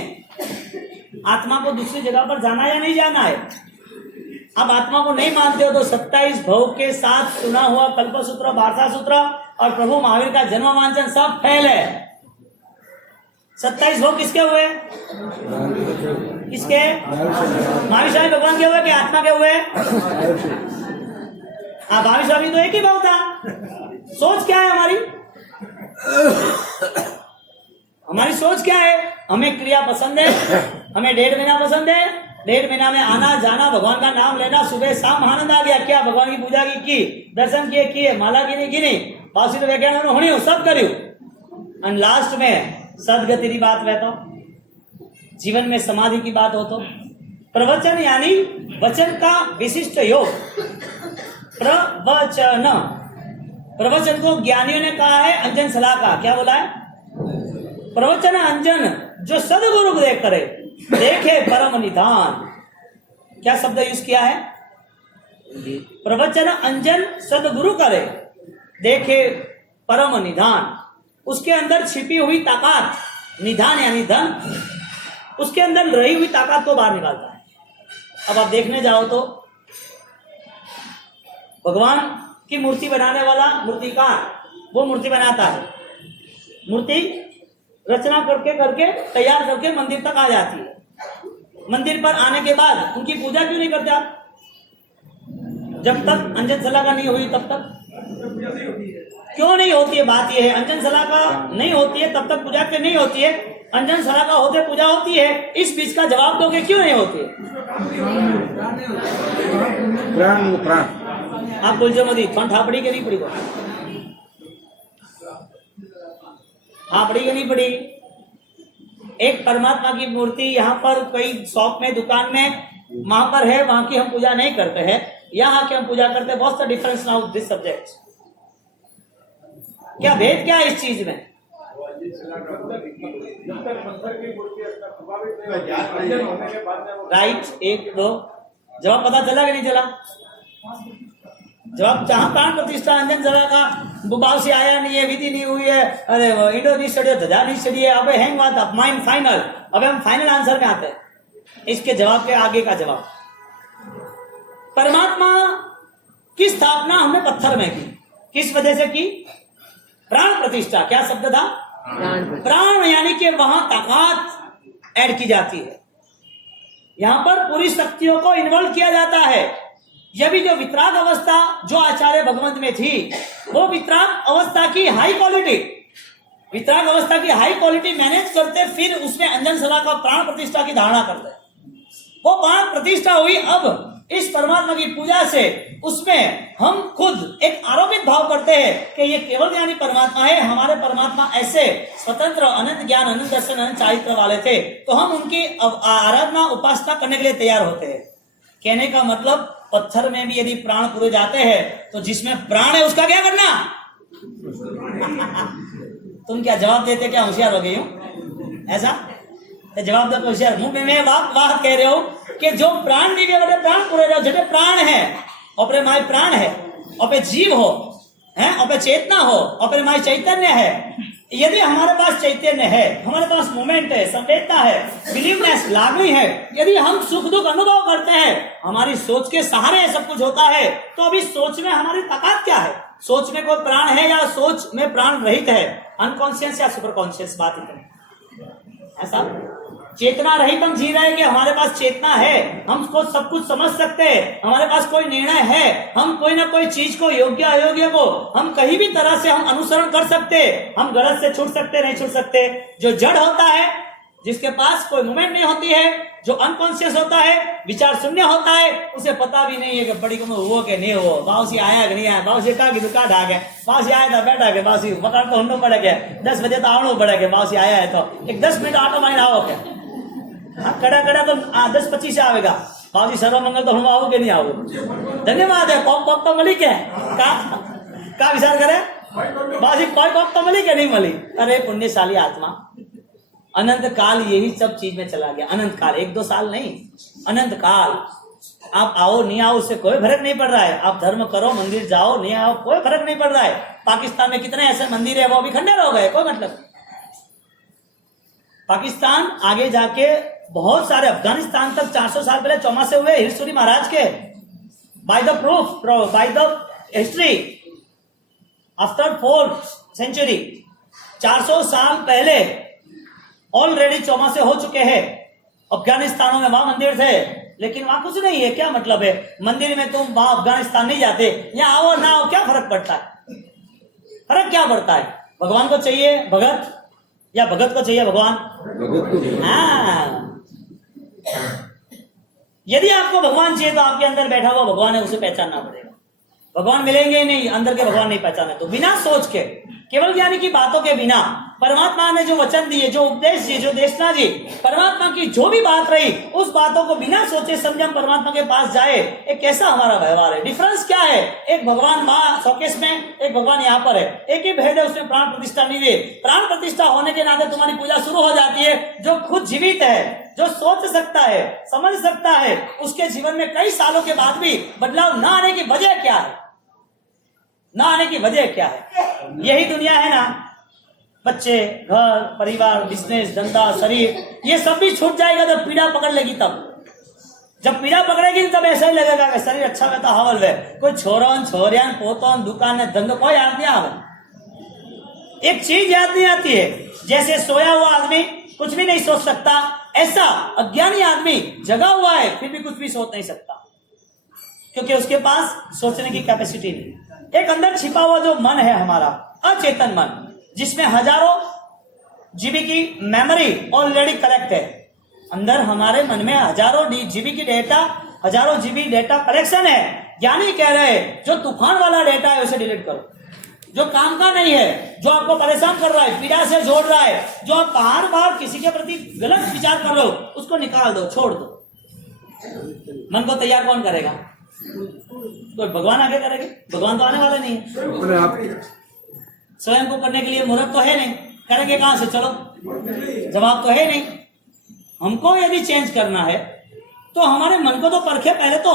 आत्मा को दूसरी जगह पर जाना या नहीं जाना है? अब आत्मा को नहीं मानते हो तो 27 भव के साथ सुना हुआ कल्पसूत्र, वार्ता सूत्र और प्रभु महावीर का जन्म वांचन सब फेल है। 27 भव किसके हुए? किसके? महावीर स्वामी भगवान के हुए कि आत्मा के हुए? महावीर स्वामी तो एक ही भाव था। सोच क्या है हमारी? हमारी सोच क्या है? हमें क्रिया पसंद है, हमें 1.5 महीना पसंद है, 1.5 महीना में आना जाना, भगवान का नाम लेना, सुबह शाम आनंद आ गया। क्या भगवान की पूजा की, दर्शन किए, माला की बासी तो व्याख्यान होनी हो, सब करियो। और लास्ट में सदगति की बात बहता, जीवन में समाधि की बात हो तो प्रवचन यानी वचन का विशिष्ट योग। प्रवचन को ज्ञानियों ने कहा है अंजन सलाका। क्या बोला है? प्रवचन अंजन जो सदगुरु को देख करे, देखे परम निधान। क्या शब्द यूज किया है? प्रवचन अंजन सदगुरु करे, देखे परम निधान। उसके अंदर छिपी हुई ताकत, निधान यानी धन, उसके अंदर रही हुई ताकत को बाहर निकालता है। अब आप देखने जाओ तो भगवान की मूर्ति बनाने वाला मूर्तिकार वो मूर्ति बनाता है, मूर्ति रचना करके तैयार करके मंदिर तक आ जाती है। मंदिर पर आने के बाद उनकी पूजा क्यों नहीं करते आप? जब तक अंजन सलाका नहीं हुई तब तक क्यों नहीं होती है? बात यह है, अंजन सलाका नहीं होती है तब तक पूजा क्यों नहीं होती है? अंजन सलाका होते पूजा होती है। इस बीच का जवाब दोगे क्यों नहीं होती है? प्राण आप बोल जो मदी ठा पड़ी कि नहीं पड़ी? हाँ पड़ी कि नहीं पड़ी? एक परमात्मा की मूर्ति यहाँ पर कई शॉप में, दुकान में वहां पर है, वहां की हम पूजा नहीं करते हैं, यहाँ की हम पूजा करते हैं। What's the difference now this subject? क्या भेद क्या है इस चीज में? राइट, 1 2 जवाब पता चला कि नहीं चला? जवाब जहां प्राण प्रतिष्ठा अंजन सलाका बुबाव से आया नहीं है, विधि नहीं हुई है, अरे इंडो नहीं स्टडी, धजा नहीं स्टडी है। अब हैंग बात अब माइंड फाइनल। अब हम फाइनल आंसर में आते हैं, इसके जवाब के आगे का जवाब। परमात्मा की स्थापना हमने पत्थर में की, किस वजह से की? प्राण प्रतिष्ठा। क्या शब्द था? प्राण यानी कि वहां ताकत ऐड की जाती है, यहां पर पूरी शक्तियों को इन्वॉल्व किया जाता है। यह भी जो वितराग अवस्था जो आचार्य भगवंत में थी, वो वितराग अवस्था की हाई क्वालिटी, वितराग अवस्था की हाई क्वालिटी मैनेज करते, फिर उसमें अंजन सलाका प्राण प्रतिष्ठा की धारणा करते। वो प्राण प्रतिष्ठा हुई। अब इस परमात्मा की पूजा से उसमें हम खुद एक आरोपित भाव करते हैं कि ये केवल ज्ञानी परमात्मा है। हमारे परमात्मा ऐसे स्वतंत्र अनंत ज्ञान, अनंत दर्शन, अनंत चारित्र वाले थे, तो हम उनकी आराधना उपासना करने के लिए तैयार होते हैं। कहने का मतलब पत्थर में भी यदि प्राण पूरे जाते हैं तो जिसमें प्राण है उसका क्या करना? तुम क्या जवाब देते, क्या होशियार हो गई हो ऐसा? तो जवाब दो होशियार। मुंह में मैं बात कह रहे हो कि जो प्राण दिव्य बड़े प्राण पूरे रहो, जटे प्राण है अपने माय प्राण है, अपने जीव हो हैं, अपने चेतना हो, अपने माय चैतन्य है। यदि हमारे पास चैतन्य है, हमारे पास मोमेंट है, संवेदना है, बिलीवनेस लागू है, यदि हम सुख दुख अनुभव करते हैं, हमारी सोच के सहारे सब कुछ होता है, तो अभी सोच में हमारी ताकत क्या है? सोच में कोई प्राण है या सोच में प्राण रहित है? अनकॉन्शियस या सुपर कॉन्शियस बात इतनी ऐसा चेतना रहित हम जी रहे हैं कि हमारे पास चेतना है, हम सब कुछ समझ सकते हैं, हमारे पास कोई निर्णय है, हम कोई ना कोई चीज को योग्य अयोग्य को हम कहीं भी तरह से हम अनुसरण कर सकते, हम गलत से छूट सकते नहीं छूट सकते। जो जड़ होता है, जिसके पास कोई मूवमेंट नहीं होती है, जो अनकॉन्शियस होता है, विचार शून्य होता है, उसे पता भी नहीं है कि बड़ी कम हुआ कि नहीं हो, बाउसी आया कि नहीं आया, बाउसी का की दुकान आ गया, बाउसी आया था बैठा के, बाउसी मकान तो होना पड़ा गया, 10 बजे तो आवनो पड़ा गया, बाउसी आया है तो एक 10 मिनट ऑटो माइन आओ क्या? हाँ कड़ा कड़ा तो 10-25 से आवेगा, बाउसी सर्वमंगल तो हम आओ के नहीं आओ। धन्यवाद है। कॉक कॉक तो मिली क्या का विचार करे? बाउसी कोई कॉक तो मिली क्या नहीं मिली? अरे पुण्यशाली आत्मा, अनंत काल यही सब चीज में चला गया। अनंत काल 1-2 साल नहीं, अनंत काल। आप आओ नहीं आओ उससे कोई फर्क नहीं पड़ रहा है। आप धर्म करो, मंदिर जाओ नहीं आओ, कोई फर्क नहीं पड़ रहा है। पाकिस्तान में कितने ऐसे मंदिर है वो अभी खंडर हो गए, कोई मतलब। पाकिस्तान आगे जाके बहुत सारे, अफगानिस्तान तक 400 साल पहले चौमासे हुए हिरसूरी महाराज के, by the proof, by the history, after 4th century 400 साल पहले ऑलरेडी चौमासे हो चुके हैं। अफगानिस्तानों में वहां मंदिर थे, लेकिन वहां कुछ नहीं है। क्या मतलब है? मंदिर में तुम वहां अफगानिस्तान नहीं जाते, यहाँ आओ ना आओ क्या फर्क पड़ता है? फर्क क्या पड़ता है? भगवान को चाहिए भगत या भगत को चाहिए भगवान? हाँ, यदि आपको भगवान चाहिए तो आपके अंदर बैठा हुआ भगवान है, उसे पहचानना पड़ेगा। भगवान मिलेंगे ही नहीं अंदर के भगवान नहीं पहचाने तो। बिना सोच के, केवल ज्ञानी की बातों के बिना, परमात्मा ने जो वचन दिए, जो उपदेश दिए, जो देशना जी, परमात्मा की जो भी बात रही, उस बातों को बिना सोचे समझे हम परमात्मा के पास जाए, एक कैसा हमारा व्यवहार है? डिफरेंस क्या है? एक भगवान वहां शोकेस में, एक भगवान यहाँ पर है, एक ही भेद है, उसमें प्राण प्रतिष्ठा नहीं है। प्राण प्रतिष्ठा होने के नाते तुम्हारी पूजा शुरू हो जाती है। जो खुद जीवित है, जो सोच सकता है, समझ सकता है, उसके जीवन में कई सालों के बाद भी बदलाव ना आने की वजह क्या है? ना आने की वजह क्या है? यही दुनिया है ना। बच्चे, घर, परिवार, बिजनेस, धंधा, शरीर, ये सब भी छूट जाएगा जब पीड़ा पकड़ लेगी। तब जब पीड़ा पकड़ेगी तब ऐसा ही लगेगा कि शरीर अच्छा रहता हवल है, कोई छोरन छोरियान पोतन दुकान धंधो कोई याद नहीं आवे। एक चीज याद नहीं आती है, जैसे सोया हुआ आदमी कुछ भी नहीं सोच सकता, ऐसा अज्ञानी आदमी जगा हुआ है फिर भी कुछ भी सोच नहीं सकता, क्योंकि उसके पास सोचने की कैपेसिटी नहीं। एक अंदर छिपा हुआ जो मन है हमारा, अचेतन मन, जिसमें हजारों जीबी की मेमोरी ऑलरेडी कलेक्ट है। अंदर हमारे मन में हजारों जीबी की डेटा, हजारों जीबी डेटा कलेक्शन है। ज्ञानी कह रहे हैं जो तूफान वाला डेटा है उसे डिलीट करो, जो काम का नहीं है, जो आपको परेशान कर रहा है, पीड़ा से जोड़ रहा है, जो आप बार बार किसी के प्रति गलत विचार कर रहे हो, उसको निकाल दो, छोड़ दो। मन को तैयार कौन करेगा? तो भगवान आगे करेंगे। भगवान तो आने वाले नहीं है। स्वयं को करने के लिए मुहूर्त तो है नहीं, करेंगे कहां से? चलो, जवाब तो है नहीं। हमको यदि चेंज करना है तो हमारे मन को तो परखे पहले तो।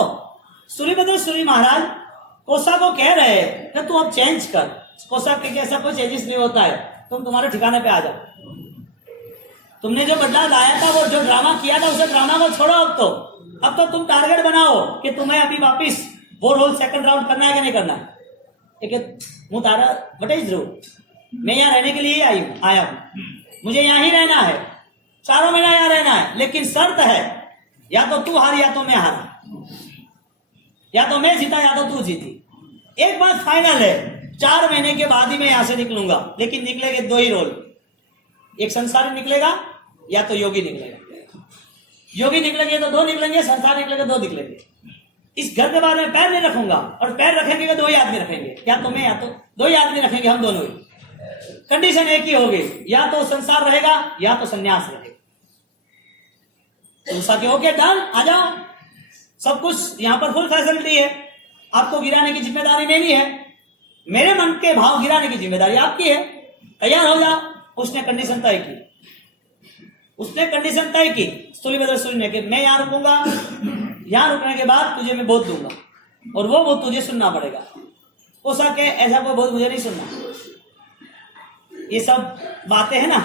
सूर्यभद्र सूर्य महाराज कोसा को कह रहे हैं कि तू अब चेंज कर। कोसा के ऐसा कोई चेंजेस नहीं होता है, तुम तुम्हारे ठिकाने पे आ जाओ। तुमने जो बदलाव लाया था, वो जो ड्रामा किया था, उसे ड्रामा को छोड़ो। अब तो तुम टारगेट बनाओ कि तुम्हें अभी वापिस वो रोल सेकंड राउंड करना है कि नहीं करना है। मुँह तारा बटे जरूर, मैं यहाँ रहने के लिए आया हूँ, मुझे यहाँ ही रहना है, 4 महीना यहाँ रहना है, लेकिन शर्त है या तो तू हार या तो मैं हारा, या तो मैं जीता या तो तू जीती। एक बात फाइनल है, 4 महीने के बाद ही मैं यहाँ से निकलूंगा, लेकिन निकलेंगे 2 ही रोल, एक संसारी निकलेगा या तो योगी निकलेगा। योगी निकलेंगे तो 2 निकलेंगे, संसार निकलेंगे 2 निकलेंगे। इस घर के बारे में पैर नहीं रखूंगा, और पैर रखेंगे तो 2 ही आदमी रखेंगे, या तो मैं या तो 2 ही आदमी रखेंगे, हम दोनों ही। कंडीशन एक ही होगी, या तो संसार रहेगा या तो संन्यास रहेगा। तो ओके डन, आ जाओ। सब कुछ यहाँ पर फुल फैसिलिटी है, आपको गिराने की जिम्मेदारी मेरी है, मेरे मन के भाव गिराने की जिम्मेदारी आपकी है। तैयार हो जा। उसने कंडीशन तय की, उसने कंडीशन तय की सूर्यभद्र सूर्य ने कि मैं यहाँ रुकूंगा, यहाँ रुकने के बाद तुझे मैं बोध दूंगा और वो बोध तुझे सुनना पड़ेगा। कोसा के ऐसा कोई बोध मुझे नहीं सुनना। ये सब बातें हैं ना,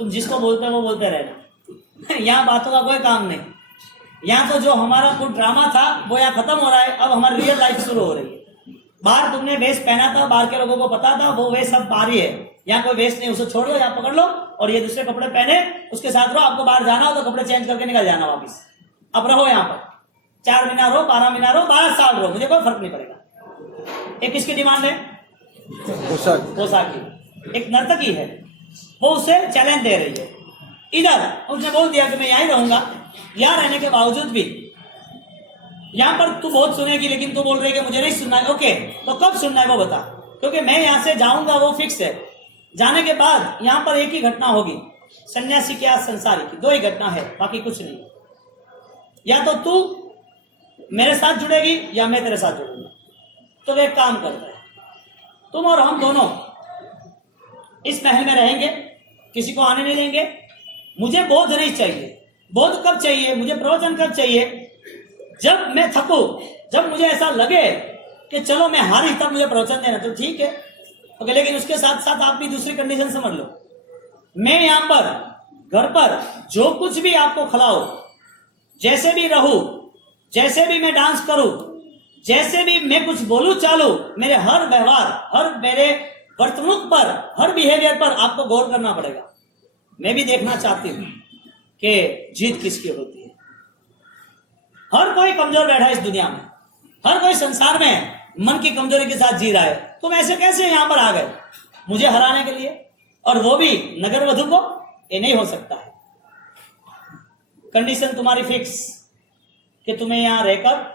तुम जिसको बोलते हो वो बोलते रहना। यहाँ बातों का कोई काम नहीं। यहाँ तो जो हमारा कुछ ड्रामा था वो यहाँ खत्म हो रहा है, अब हमारी रियल लाइफ शुरू हो रही है। बाहर तुमने वेश पहना था, बाहर के लोगों को पता था, वो वेश सब बाहरी है। यहाँ कोई वेश नहीं, उसे छोड़ दो, यहाँ पकड़ लो और ये दूसरे कपड़े पहने उसके साथ रहो। आपको बाहर जाना हो तो कपड़े चेंज करके निकल जाना वापिस। अब रहो यहाँ पर, 4 महीना रहो, 12 महीना रहो, 12 साल रहो, मुझे कोई फर्क नहीं पड़ेगा। एक किसकी डिमांड है? कोसा की। एक नर्तकी है, वो उसे चैलेंज दे रही है। इधर उसने बोल दिया कि मैं यहाँ ही रहूंगा। यहाँ रहने के बावजूद भी यहाँ पर तू बहुत सुनेगी, लेकिन तू बोल रही है कि मुझे नहीं सुनना है। ओके, तो कब सुनना है वो बता, क्योंकि मैं यहाँ से जाऊंगा वो फिक्स है। जाने के बाद यहाँ पर एक ही घटना होगी, सन्यासी के आज संसारी की 2 ही घटना है, बाकी कुछ नहीं। या तो तू मेरे साथ जुड़ेगी या मैं तेरे साथ जुड़ूंगा। तो एक काम करता है, तुम और हम दोनों इस महल में रहेंगे, किसी को आने नहीं देंगे। मुझे बोध नहीं चाहिए। बोध कब चाहिए? मुझे प्रवचन कब चाहिए? जब मैं थकूं, जब मुझे ऐसा लगे कि चलो मैं हारी तब मुझे प्रवचन देना, तो ठीक है ओके। लेकिन उसके साथ साथ आप भी दूसरी कंडीशन समझ लो। मैं यहाँ पर घर पर जो कुछ भी आपको खिलाऊं, जैसे भी रहूं, जैसे भी मैं डांस करूं, जैसे भी मैं कुछ बोलूं चालू, मेरे हर व्यवहार, हर मेरे वर्तणुक पर, हर बिहेवियर पर आपको गौर करना पड़ेगा। मैं भी देखना चाहती हूं कि जीत किसकी होती है। हर कोई कमजोर बैठा है इस दुनिया में, हर कोई संसार में मन की कमजोरी के साथ जी रहा है। तुम ऐसे कैसे यहां पर आ गए मुझे हराने के लिए, और वो भी नगर वधु को? ये नहीं हो सकता है। कंडीशन तुम्हारी फिक्स कि तुम्हें यहां रहकर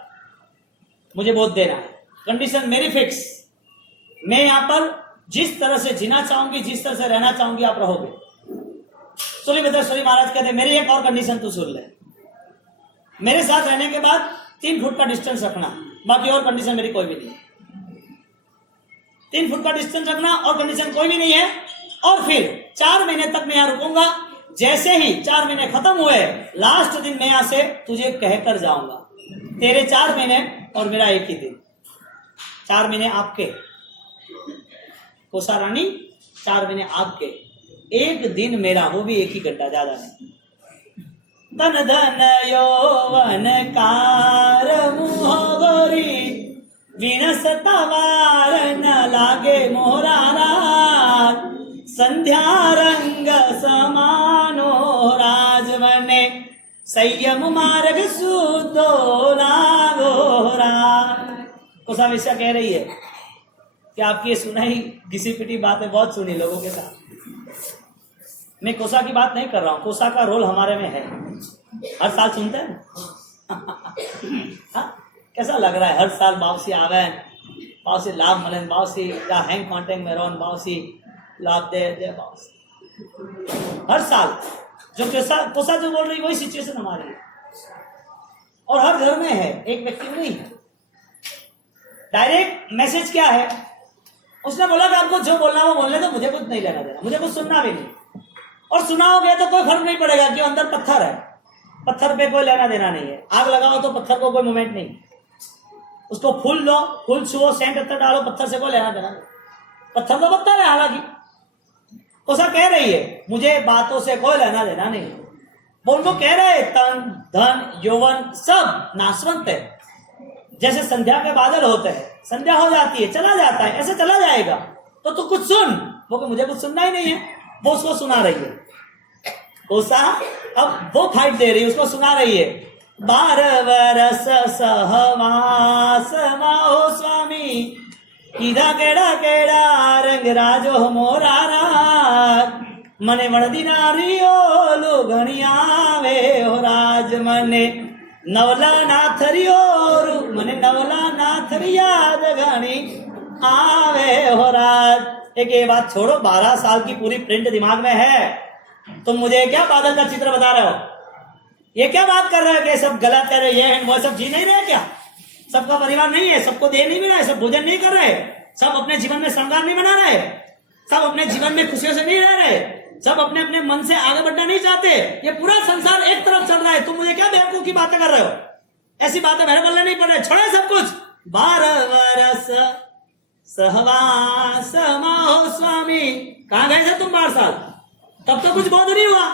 मुझे बोध देना है। कंडीशन मेरी फिक्स, मैं यहां पर जिस तरह से जीना चाहूंगी, जिस तरह से रहना चाहूंगी, आप रहोगे। सूर्यभद्र सूर्य महाराज कहते मेरी एक और कंडीशन तू सुन ले। मेरे साथ रहने के बाद 3 फुट का डिस्टेंस रखना, बाकी और कंडीशन मेरी कोई भी नहीं है। 3 फुट का डिस्टेंस रखना और कंडीशन कोई भी नहीं है। और फिर 4 महीने तक मैं यहां रुकूंगा। जैसे ही 4 महीने खत्म हुए, लास्ट दिन मैं यहां से तुझे कहकर जाऊंगा, तेरे 4 महीने और मेरा एक ही दिन। 4 महीने आपके कोसा रानी, 4 महीने आपके, एक दिन मेरा, वो भी 1 ही घंटा, ज्यादा नहीं। धन धन यौवन कार मुहगोरी, विनसता वार न लागे मोरा रात, संध्या रंग समानो राजवने, संयम मार्ग सुतो लागोरा। कोसा विषय कह रही है कि आपकी ये सुनाई घिसी पिटी बातें बहुत सुनी लोगों के साथ। मैं कोसा की बात नहीं कर रहा हूं, कोसा का रोल हमारे में है। हर साल सुनते हैं हाँ? कैसा लग रहा है? हर साल बावसी आवे, बावसी लाभ मलन, बावसी या हैंग कॉन्टेंट में रोन, बावसी लाभ दे बावसी। हर साल जो कोसा जो बोल रही वही सिचुएशन हमारी है, और हर घर में है, एक व्यक्ति में नहीं है। डायरेक्ट मैसेज क्या है? उसने बोला कि आपको जो बोलना वो बोलने दो, मुझे कुछ नहीं लेना देना, मुझे कुछ सुनना भी नहीं, और सुनाओगे तो कोई फर्क नहीं पड़ेगा कि अंदर पत्थर है, पत्थर पे कोई लेना देना नहीं है। आग लगाओ तो पत्थर को कोई मोमेंट नहीं, उसको फूल लो, फूल छुओ, सेंट अत्तर डालो, पत्थर से कोई लेना देना नहीं। पत्थर तो पत्थर है। हालांकि कोसा कह रही है मुझे बातों से कोई लेना देना नहीं। वो उनको कह रहे तन धन यौवन सब नाशवंत है, जैसे संध्या के बादल होते हैं, संध्या हो जाती है, चला जाता है, ऐसे चला जाएगा। तो तू कुछ सुन। वो कि मुझे कुछ सुनना ही नहीं है। वो उसको सुना रही है। कोसा अब वो फाइट दे रही है, उसको सुना रही है। 12 वर्ष सहवास माओ स्वामी, कीधा केड़ा केड़ा रंग राजो मोरा राग, मने वणदी नारियो लो घणियावे हो राज, मने नवला नाथरियो मने नवला नाथरी याद घणी आवे हो राज। एक ये बात छोड़ो, 12 साल की पूरी प्रिंट दिमाग में है, तुम मुझे क्या बादल का चित्र बता रहे हो? ये क्या बात कर रहे हो कि सब गलत कर रहे, ये है वो, सब जी नहीं रहे क्या? सबका परिवार नहीं है, सबको दे नहीं मिला है, सब भोजन नहीं कर रहे, सब अपने जीवन में श्रृंगार नहीं बना रहे, सब अपने जीवन में खुशियों से नहीं रह रहे, सब अपने अपने मन से आगे बढ़ना नहीं चाहते। ये पूरा संसार एक तरफ चल रहा है, तुम मुझे क्या बेवकूफ की बातें कर रहे हो? ऐसी बातें मेरे बल्ले नहीं पड़ रहे, छोड़े सब कुछ। 12 वर्ष सहवास महो स्वामी, कहां गए थे तुम 12 साल? तब तो कुछ बोध नहीं हुआ,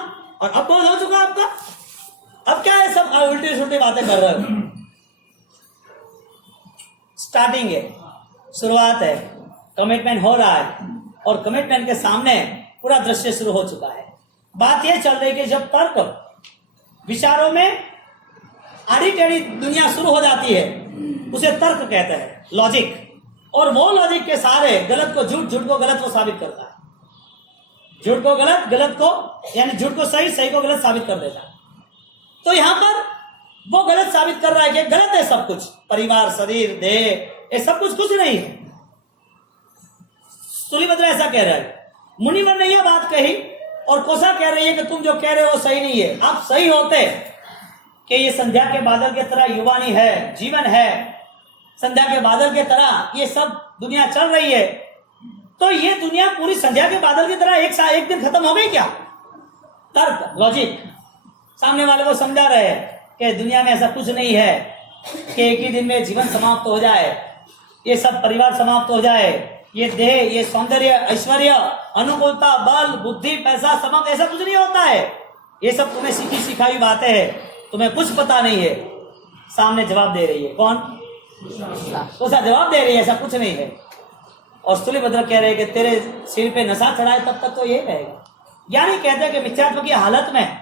और अब बोध हो चुका आपका। अब क्या है, सब उल्टी सुल्टी बातें कर रहे हो। स्टार्टिंग है, शुरुआत है, कमिटमेंट हो रहा है, और कमिटमेंट के सामने पूरा दृश्य शुरू हो चुका है। बात यह चल रही है कि जब तर्क विचारों में आड़ी टेढ़ी दुनिया शुरू हो जाती है, उसे तर्क कहते हैं, लॉजिक। और वो लॉजिक के सारे गलत को झूठ, झूठ को गलत को साबित करता है, झूठ को गलत, गलत को यानी झूठ को सही, सही को गलत साबित कर देता है। तो यहां पर वो गलत साबित कर रहा है कि गलत है सब कुछ, परिवार, शरीर, देह, ये सब कुछ नहीं है। तुलिभद्र ऐसा कह रहा है। मुनिवर ने यह बात कही, और कोसा कह रही है कि तुम जो कह रहे हो सही नहीं है। आप सही होते कि ये संध्या के बादल की तरह युवानी है, जीवन है, संध्या के बादल की तरह ये सब दुनिया चल रही है, तो ये दुनिया पूरी संध्या के बादल की तरह एक दिन खत्म हो गई क्या? तर्क, लॉजिक सामने वाले को समझा रहे हैं कि दुनिया में ऐसा कुछ नहीं है कि एक ही दिन में जीवन समाप्त हो जाए, ये सब परिवार समाप्त हो जाए, ये देह, ये सौंदर्य, ऐश्वर्य, अनुकूलता, बल, बुद्धि, पैसा, समक, ऐसा कुछ नहीं होता है। ये सब तुम्हें सीखी सिखाई बातें हैं, तुम्हें कुछ पता नहीं है। सामने जवाब दे रही है कौन? कोसा जवाब दे रही है, ऐसा कुछ नहीं है। और तुलिभद्र कह रहे हैं कि तेरे सिर पे नशा चढ़ाए तब तक तो ये रहेगा। यानी कहते हैं कि मिथ्यात्व की हालत में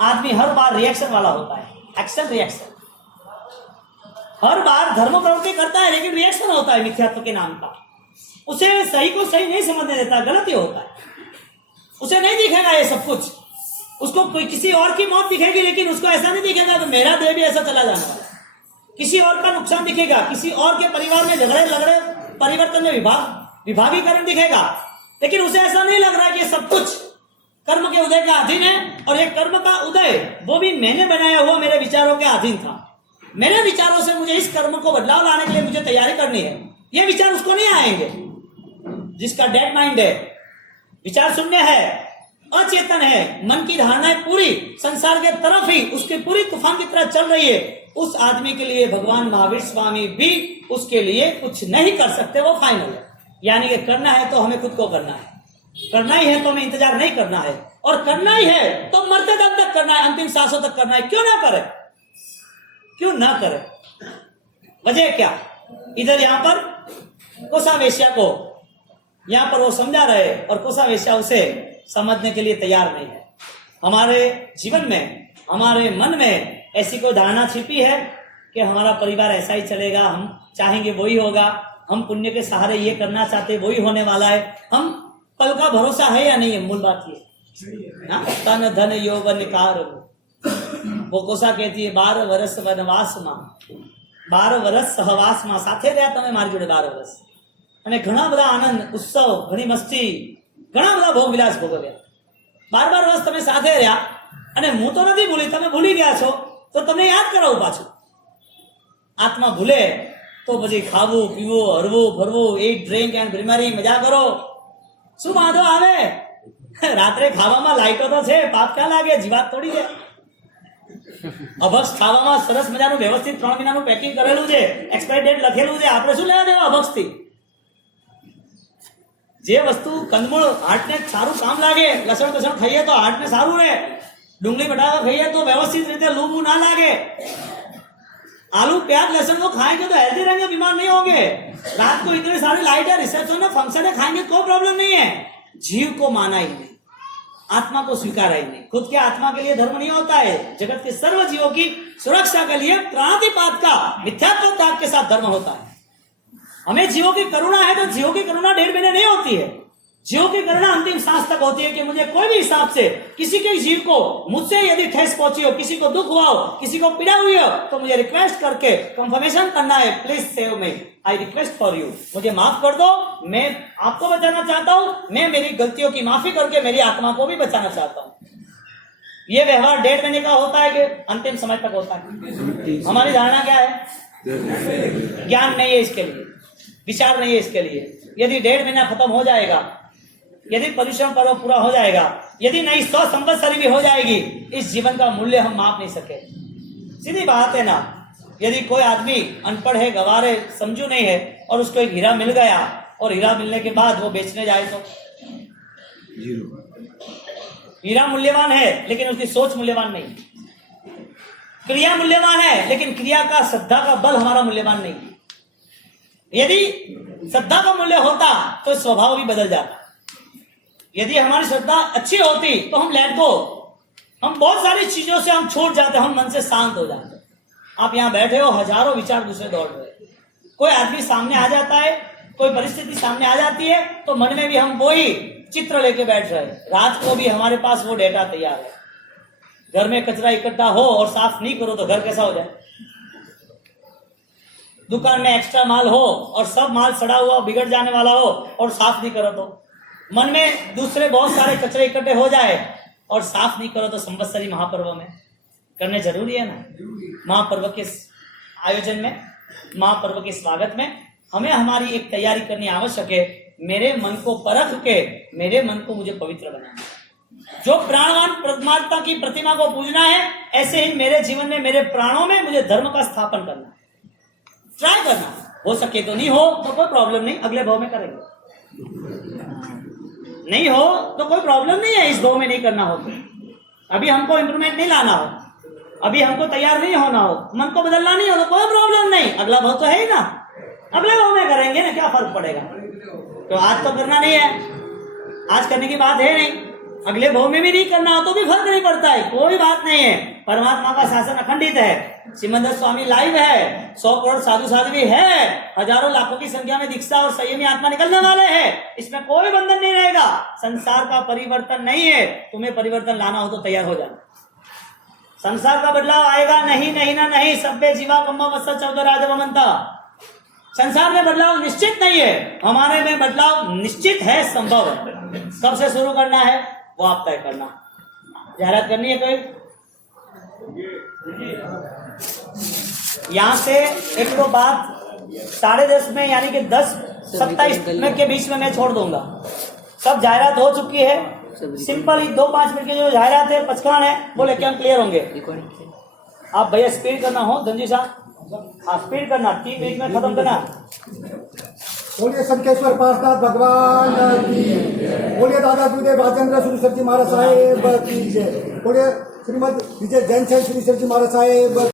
आदमी हर बार रिएक्शन वाला होता है, एक्शन रिएक्शन। हर बार धर्म प्रवृत्ति करता है, लेकिन रिएक्शन होता है मिथ्यात्व के नाम का। उसे सही को सही नहीं समझने देता, गलत ही होता है। उसे नहीं दिखेगा ये सब कुछ, उसको कोई किसी और की मौत दिखेगी, लेकिन उसको ऐसा नहीं दिखेगा कि मेरा देह भी ऐसा चला जाने वाला। किसी और का नुकसान दिखेगा, किसी और के परिवार में झगड़े लगड़े, परिवर्तन में विभागीकरण दिखेगा, लेकिन उसे ऐसा नहीं लग रहा कि ये सब कुछ कर्म के उदय का अधीन है। और ये कर्म का उदय वो भी मैंने बनाया हुआ मेरे विचारों के अधीन था। मेरे विचारों से मुझे इस कर्म को बदलाव लाने के लिए मुझे तैयारी करनी है। ये विचार उसको नहीं आएंगे। जिसका डेड माइंड है, विचार शून्य है, अचेतन है, मन की धारणाएं पूरी संसार के तरफ ही उसकी पूरी तूफान की तरह चल रही है, उस आदमी के लिए भगवान महावीर स्वामी भी उसके लिए कुछ नहीं कर सकते। वो फाइनल है। यानी कि करना है तो हमें खुद को करना है, करना ही है तो हमें इंतजार नहीं करना है, और करना ही है तो मरते दम तक करना है, अंतिम सांसों तक करना है। क्यों ना करे, क्यों ना करे? वजह क्या? इधर यहां पर कोसा वेश्या को यहां पर वो समझा रहे, और कोसा वेश्या उसे समझने के लिए तैयार नहीं है। हमारे जीवन में, हमारे मन में ऐसी कोई धारणा छिपी है कि हमारा परिवार ऐसा ही चलेगा, हम चाहेंगे वही होगा, हम पुण्य के सहारे ये करना चाहते वही होने वाला है। हम कल का भरोसा है या नहीं है? मूल बात ये तन धन योग निकार। वो कोसा कहती है 12 वर्ष वनवास में, 12 વર્ષ સહવાસમાં સાથે રહ્યા તમે મારી જોડે 12 વર્ષ, અને ઘણા બધા આનંદ, ઉત્સવ, ઘણી મસ્તી, ઘણા બધા ભોગ વિલાસ ભોગવ્યા। 12 વર્ષ તમે સાથે રહ્યા, અને હું તો નથી ભૂલી, તમે ભૂલી ગયા છો, તો તમને યાદ કરાવું પાછું। આત્મા ભૂલે તો પછી ખાવું પીવું, હરવું ફરવું, ઈટ ડ્રિંક એન્ડ બ્રીમરી, મજા કરો, શું વાંધો આવે? રાત્રે ખાવામાં લાઈટો તો છે, પાપ ક્યાં લાગે? જીવાત તોડી દે। અભક્ષ ખાવામાં સરસ મજાનું વ્યવસ્થિત 3 મહિનાનું પેકિંગ કરેલું છે, એક્સપાયરી ડેટ લખેલું છે, આપણે શું લેવા દેવા અભક્ષથી? જે વસ્તુ કંદમૂળ હાર્ટને સારું કામ લાગે, લસણ બસણ ખાઈએ તો હાર્ટને સારું રહે, ડુંગળી બટાકા ખાઈએ તો વ્યવસ્થિત રીતે લૂ ના લાગે, आलू प्याज लहसुन को खाएंगे तो हेल्दी रहेंगे, बीमार नहीं होंगे। रात को इतने सारी लाइट है, रिसेप्शन है, फंक्शन है, खाएंगे कोई प्रॉब्लम नहीं है। जीव को माना ही नहीं, आत्मा को स्वीकारा ही नहीं। खुद के आत्मा के लिए धर्म नहीं होता है। जगत के सर्व जीवों की सुरक्षा के लिए प्राणातिपात का मिथ्यात्व त्याग के साथ धर्म होता है। हमें जीवों की करुणा है तो जीवों की करुणा 1.5 महीने नहीं होती है। जीवों की करुणा अंतिम सांस तक होती है कि मुझे कोई भी हिसाब से किसी के जीव को मुझसे यदि ठेस पहुंची हो, किसी को दुख हुआ हो, किसी को पीड़ा हुई हो, तो मुझे रिक्वेस्ट करके कंफर्मेशन करना है, please save me, I request for you, मुझे माफ कर दो, मैं आपको बचाना चाहता हूं, मैं मेरी गलतियों की माफी करके मेरी आत्मा को भी बचाना चाहता हूं। ये व्यवहार 1.5 महीने का होता है कि अंतिम समय तक होता है? हमारी धारणा क्या है? ज्ञान नहीं है इसके लिए, विचार नहीं है इसके लिए। यदि 1.5 महीना खत्म हो जाएगा, यदि परिश्रम पर्व पूरा हो जाएगा, यदि नई 100 संवत्सरी भी हो जाएगी, इस जीवन का मूल्य हम माप नहीं सके। सीधी बात है ना। यदि कोई आदमी अनपढ़ है, गंवार है, समझू नहीं है, और उसको एक हीरा मिल गया और हीरा मिलने के बाद वो बेचने जाए तो हीरा मूल्यवान है लेकिन उसकी सोच मूल्यवान नहीं, क्रिया मूल्यवान है लेकिन क्रिया का, श्रद्धा का बल हमारा मूल्यवान नहीं। यदि श्रद्धा का मूल्य होता तो स्वभाव भी बदल जाता। यदि हमारी श्रद्धा अच्छी होती तो हम लेट गो, हम बहुत सारी चीजों से हम छूट जाते, हम मन से शांत हो जाते। आप यहाँ बैठे हो, हजारों विचार दूसरे दौड़ रहे, कोई आदमी सामने आ जाता है, कोई परिस्थिति सामने आ जाती है तो मन में भी हम वही चित्र लेके बैठ रहे। रात को भी हमारे पास वो डेटा तैयार है। घर में कचरा इकट्ठा हो और साफ नहीं करो तो घर कैसा हो जाए? दुकान में एक्स्ट्रा माल हो और सब माल सड़ा हुआ बिगड़ जाने वाला हो और साफ नहीं करो तो, मन में दूसरे बहुत सारे कचरे इकट्ठे हो जाए और साफ नहीं करो तो, संवत्सरी महापर्व में करने जरूरी है ना। महापर्व के आयोजन में, महापर्व के स्वागत में हमें हमारी एक तैयारी करनी आवश्यक है। मेरे मन को परख के, मेरे मन को मुझे पवित्र बनाना। जो प्राणवान परमात्मा की प्रतिमा को पूजना है, ऐसे ही मेरे जीवन में, मेरे प्राणों में मुझे धर्म का स्थापन करना है। ट्राई करना, हो सके तो, नहीं हो तो कोई प्रॉब्लम नहीं, अगले भाव में करेंगे। नहीं हो तो कोई प्रॉब्लम नहीं है, इस भाव में नहीं करना हो तो। अभी हमको इंप्रूवमेंट नहीं लाना हो, अभी हमको तैयार नहीं होना हो, मन को बदलना नहीं हो तो कोई प्रॉब्लम नहीं, अगला भाव तो है ही ना, अगले भाव में करेंगे ना, क्या फर्क पड़ेगा? तो आज तो करना नहीं है, आज करने की बात है नहीं, अगले भाव में भी नहीं करना हो तो भी फर्क नहीं पड़ता है, कोई बात नहीं है। परमात्मा का शासन अखंडित है, सिमंदर स्वामी लाइव है, 100 करोड़ साधु साध्वी है, हजारों लाखों की संख्या में दीक्षा और संयमी आत्मा निकलने वाले हैं। इसमें कोई बंधन नहीं रहेगा। संसार का परिवर्तन नहीं है, तुम्हें परिवर्तन लाना हो तो तैयार हो जाना। संसार का बदलाव आएगा नहीं, नहीं ना नहीं, सभ्य जीवा कम्मा वत्स 14 राजवमंता। संसार में बदलाव निश्चित नहीं है, हमारे में बदलाव निश्चित है, संभव है। कब से शुरू करना है वो आप तय करना। जाहिरात करनी है कोई? यहाँ से एक दो बात 10:30 में, यानी कि 10:27 में के बीच में मैं छोड़ दूंगा। सब जाहिरात हो चुकी है, सिंपल ही 2-5 मिनट की जो जाहिरात है, पचकान है, वो लेके हम क्लियर होंगे। आप भैया स्पीड करना हो, धनजी साहब हाँ स्पीड करना, 3 मिनट में खत्म करना। बोलिए संकेश्वर पार्षनाथ भगवान की, बोलिए दादा गुरुदेव राजेंद्र सूरीसर जी महाराज साहेब की जय, बोलिए श्रीमद विजय जैन श्री जी महाराज साहेब